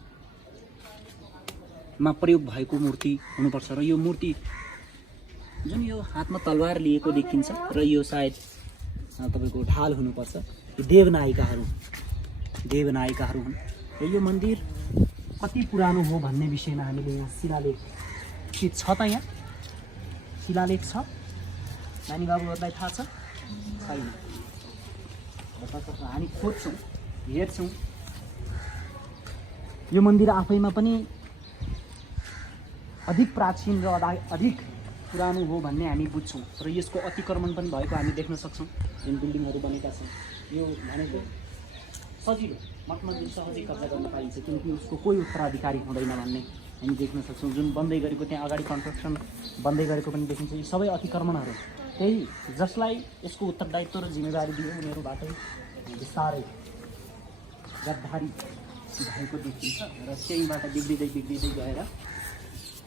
प्रयोग भएको मूर्ति हुनुपर्छ। र यो मूर्ति जुन यो हातमा तलवार लिएको देखिन्छ, र यो सायद तपाईँको ढाल हुनुपर्छ। यो देवनायिकाहरू हुन्। र यो मन्दिर कति पुरानो हो भन्ने विषयमा हामीले यहाँ शिलालेख के छ त, यहाँ शिलालेख छ, नानी बाबुहरूलाई थाहा छ छैन? हामी खोज्छौँ, हेर्छौँ। यो मन्दिर आफैमा पनि अधिक प्राचीन र अधिक पुरानो हो भन्ने हामी बुझ्छौँ। र यसको अतिक्रमण पनि भएको हामी देख्न सक्छौँ। जुन बिल्डिङहरू बनेका छन्, यो भनेको सजिलो, मठ मन्दिर सहजै कब्जा गर्न पाइन्छ, किनकि उसको कोही उत्तराधिकारी हुँदैन भन्ने हामी देख्न सक्छौँ। जुन बन्दै गरेको त्यहाँ अगाडि कन्स्ट्रक्सन बन्दै गरेको पनि देखिन्छ। यी सबै अतिक्रमणहरू त्यही जसलाई यसको उत्तरदायित्व र जिम्मेवारी दियो उनीहरूबाटै बिस्तारै गद्दारी भएको देखिन्छ र त्यहीँबाट बिग्रिँदै गएर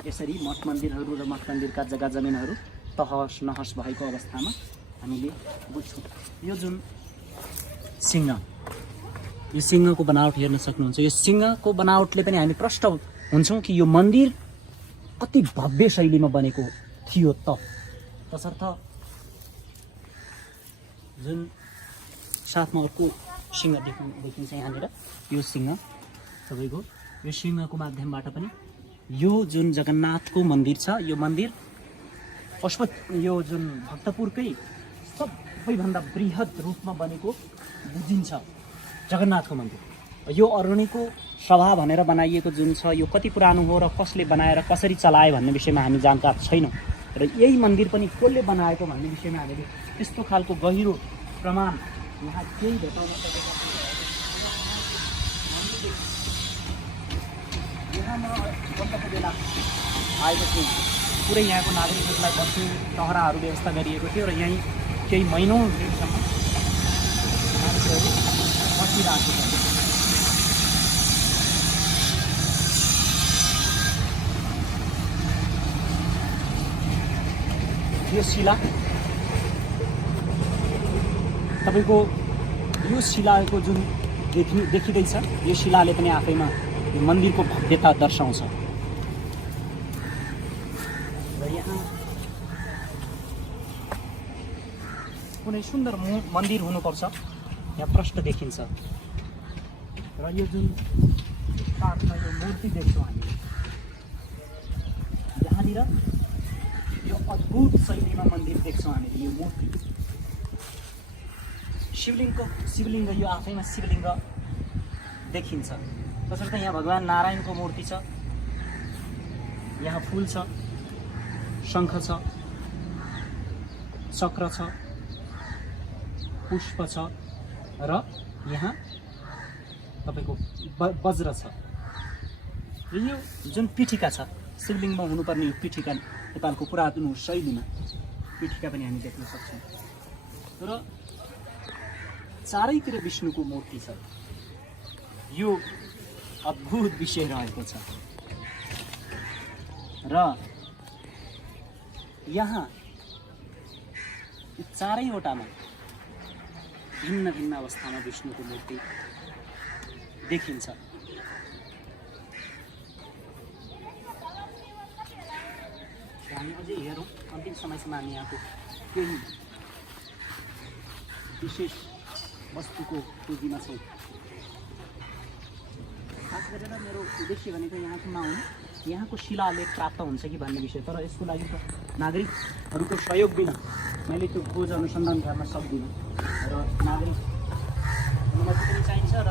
यसरी मठ मन्दिरहरू र मठ मन्दिरका जग्गा जमिनहरू तहस नहस भएको अवस्थामा हामीले बुझ्छौँ। यो जुन सिंह, यो सिंहको बनावट हेर्न सक्नुहुन्छ। यो सिंहको बनावटले पनि हामी प्रष्ट हुन्छौँ कि यो मन्दिर कति भव्य शैलीमा बनेको थियो त। तसर्थ जुन साथमा अर्को सिंह देखिन्छ यहाँनिर, यो सिंह तपाईँको यो सिंहको माध्यमबाट पनि यो जुन जगन्नाथको मन्दिर छ, यो मन्दिर यो जुन भक्तपुरकै सबैभन्दा बृहत रूपमा बनेको बुझिन्छ जगन्नाथको मन्दिर। यो अरुणीको सभा भनेर बनाइएको जुन छ, यो कति पुरानो हो र कसले बनाएर कसरी चलाए भन्ने विषयमा हामी जानकार छैनौँ र यही मन्दिर पनि कसले बनाएको भन्ने विषयमा हामीले त्यस्तो खालको गहिरो प्रमाण यहाँ केही भेटाउन सकेका छैनौँ। यहाँ म गन्तको बेला आएको थिएँ, पुरै यहाँको नागरिकहरूलाई बस्ने टहराहरू व्यवस्था गरिएको थियो र यहीँ केही महिनौँ दिनसम्म मान्छेहरू बसिरहेको छ। यो शिला तपाईँको यो शिलाको जुन देखिँदैछ, यो शिलाले पनि आफैमा यो मन्दिरको भव्यता दर्शाउँछ। र यहाँ कुनै सुन्दर मन्दिर हुनुपर्छ, यहाँ प्रष्ट देखिन्छ। र यो जुन काठमा यो मूर्ति देख्छौँ हामी यहाँनिर, यो अद्भुत शैलीमा मन्दिर देख्छौँ हामीले। यो मूर्ति शिवलिङ्ग यो आफैमा शिवलिङ्ग देखिन्छ। तसर्थ यहाँ भगवान् नारायणको मूर्ति छ, यहाँ फुल छ, शङ्ख छ, चक्र छ, पुष्प छ र यहाँ तपाईँको वज्र छ। र यो जुन पीठिका छ, शिवलिङ्गमा हुनुपर्ने यो पीठिका नेपालको पुरातन शैलीमा पीठिका पनि हामी देख्न सक्छौँ। र चारैतिर विष्णुको मूर्ति छ। यो अद्भुत विषय रहेको छ। र यहाँ चारैवटामा भिन्न भिन्न अवस्थामा विष्णुको मूर्ति देखिन्छ। हामी अझै हेरौँ, अन्तिम समयसम्म हामी यहाँको केही विशेष वस्तुको खोजीमा छौँ। खास गरेर मेरो उद्देश्य भनेको यहाँको नहुनु, यहाँको शिलालेख प्राप्त हुन्छ कि भन्ने विषय। तर यसको लागि त नागरिकहरूको सहयोग बिना मैले त्यो खोज अनुसन्धान गर्न सक्दिनँ र नागरिक अनुमति पनि चाहिन्छ र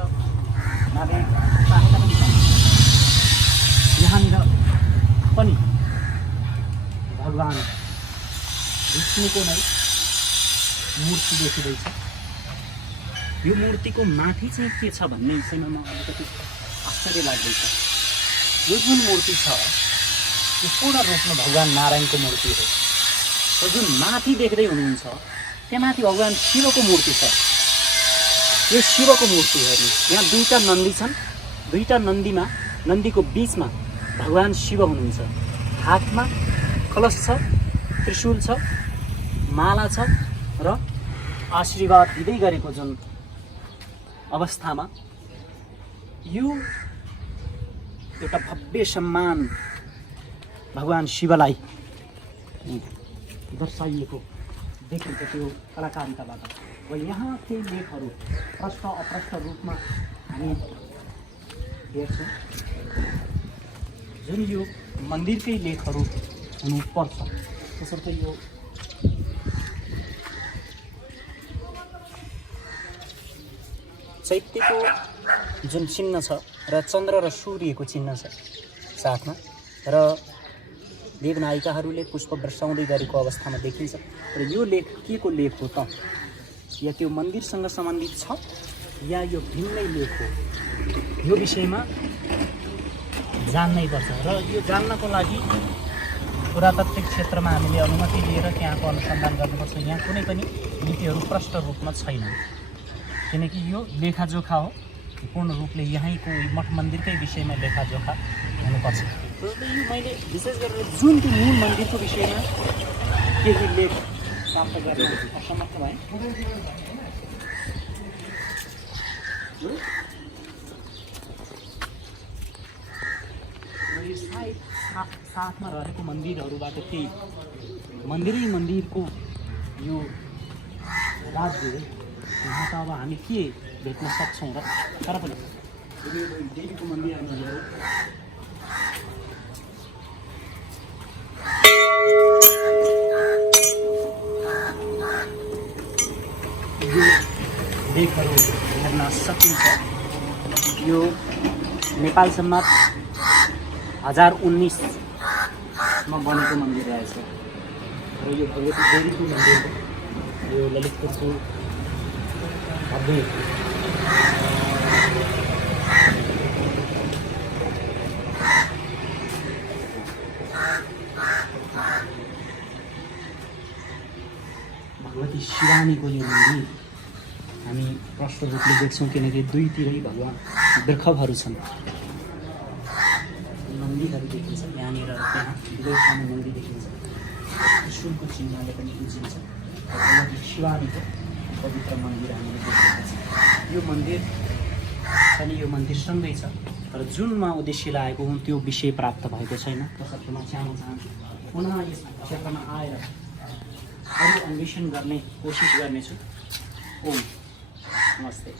नागरिक सहायता पनि चाहिन्छ। यहाँनिर पनि भगवान् विष्णुको नै मूर्ति देखिँदैछ। यो मूर्तिको माथि चाहिँ के छ भन्ने विषयमा म अलिकति आश्चर्य लाग्दैछ। यो जुन मूर्ति छ यो पूर्ण रूपमा भगवान् नारायणको मूर्ति हो। र जुन माथि देख्दै हुनुहुन्छ त्यहाँ माथि भगवान् शिवको मूर्ति छ। यो शिवको मूर्ति हेर्नु, यहाँ दुईवटा नन्दी छन्। दुईवटा नन्दीमा, नन्दीको बिचमा भगवान् शिव हुनुहुन्छ। हातमा कलश छ, त्रिशूल छ, माला छ र आशीर्वाद दिँदै गरेको जुन अवस्थामा यो एउटा भव्य सम्मान भगवान् शिवलाई दर्शाइएको देखिन्छ त्यो कलाकारिताबाट। र यहाँ केही लेखहरू प्रष्ट अप्रष्ट रूपमा हामी हेर्छौँ जुन यो मन्दिरकै लेखहरू हुनुपर्छ। त्यसर्थ यो चैत्यको जुन चिन्ह छ र चन्द्र र सूर्यको चिन्ह छ साथमा, र देवनायिकाहरूले पुष्प वर्षाउँदै गरेको अवस्थामा देखिन्छ। र यो लेख के को लेख हो त? या त्यो मन्दिरसँग सम्बन्धित छ या यो भिन्नै लेख हो? यो विषयमा जान्नै पर्छ र यो जान्नको लागि पुरातात्विक क्षेत्रमा हामीले अनुमति लिएर त्यहाँको अनुसन्धान गर्नुपर्छ। यहाँ कुनै पनि लिपिहरू प्रष्ट रूपमा छैन, किनकि यो लेखाजोखा हो, पूर्ण रूपले यहीँको मठ मन्दिरकै विषयमा लेखाजोखा हुनुपर्छ। जस्तै यो मैले विशेष गरेर जुन त्यो मूल मन्दिरको विषयमा केही लेख प्राप्त गर्न असमर्थ भएँ। यो साथमा रहेको मन्दिरहरूबाट केही मन्दिरको यो राज्य हो, यहाँ त अब हामी के भेट्न सक्छौँ र। तर पनि देवीको मन्दिरहरू हेरौँ, लेखहरू हेर्न सकिन्छ। यो नेपाल सम्मत 1019मा बनेको मन्दिर रहेछ र यो भगवती देवीको मन्दिर हो। यो ललितपुरको भव्य भगवती शिवानीको यो मन्दिर हामी प्रष्ट रूपले देख्छौँ, किनकि दुईतिरै भगवान् वृषभहरू छन्। मन्दिरहरू देखिन्छ यहाँनिर, त्यहाँ दुवै ठाउँमा मन्दिर देखिन्छ। त्रिशूलको चिन्हले पनि बुझिन्छ। भगवती शिवानीको पवित्र मन्दिर हामीले देखेका छौँ। यो मन्दिर पनि यो मन्दिरसँगै छ, तर जुनमा उद्देश्य लागेको हुँ त्यो विषय प्राप्त भएको छैन। तसर्थ म चाहन्छु पुनः यस क्षेत्रमा आएर अरू अन्वेषण गर्ने कोसिस गर्नेछु। ओम नमस्ते।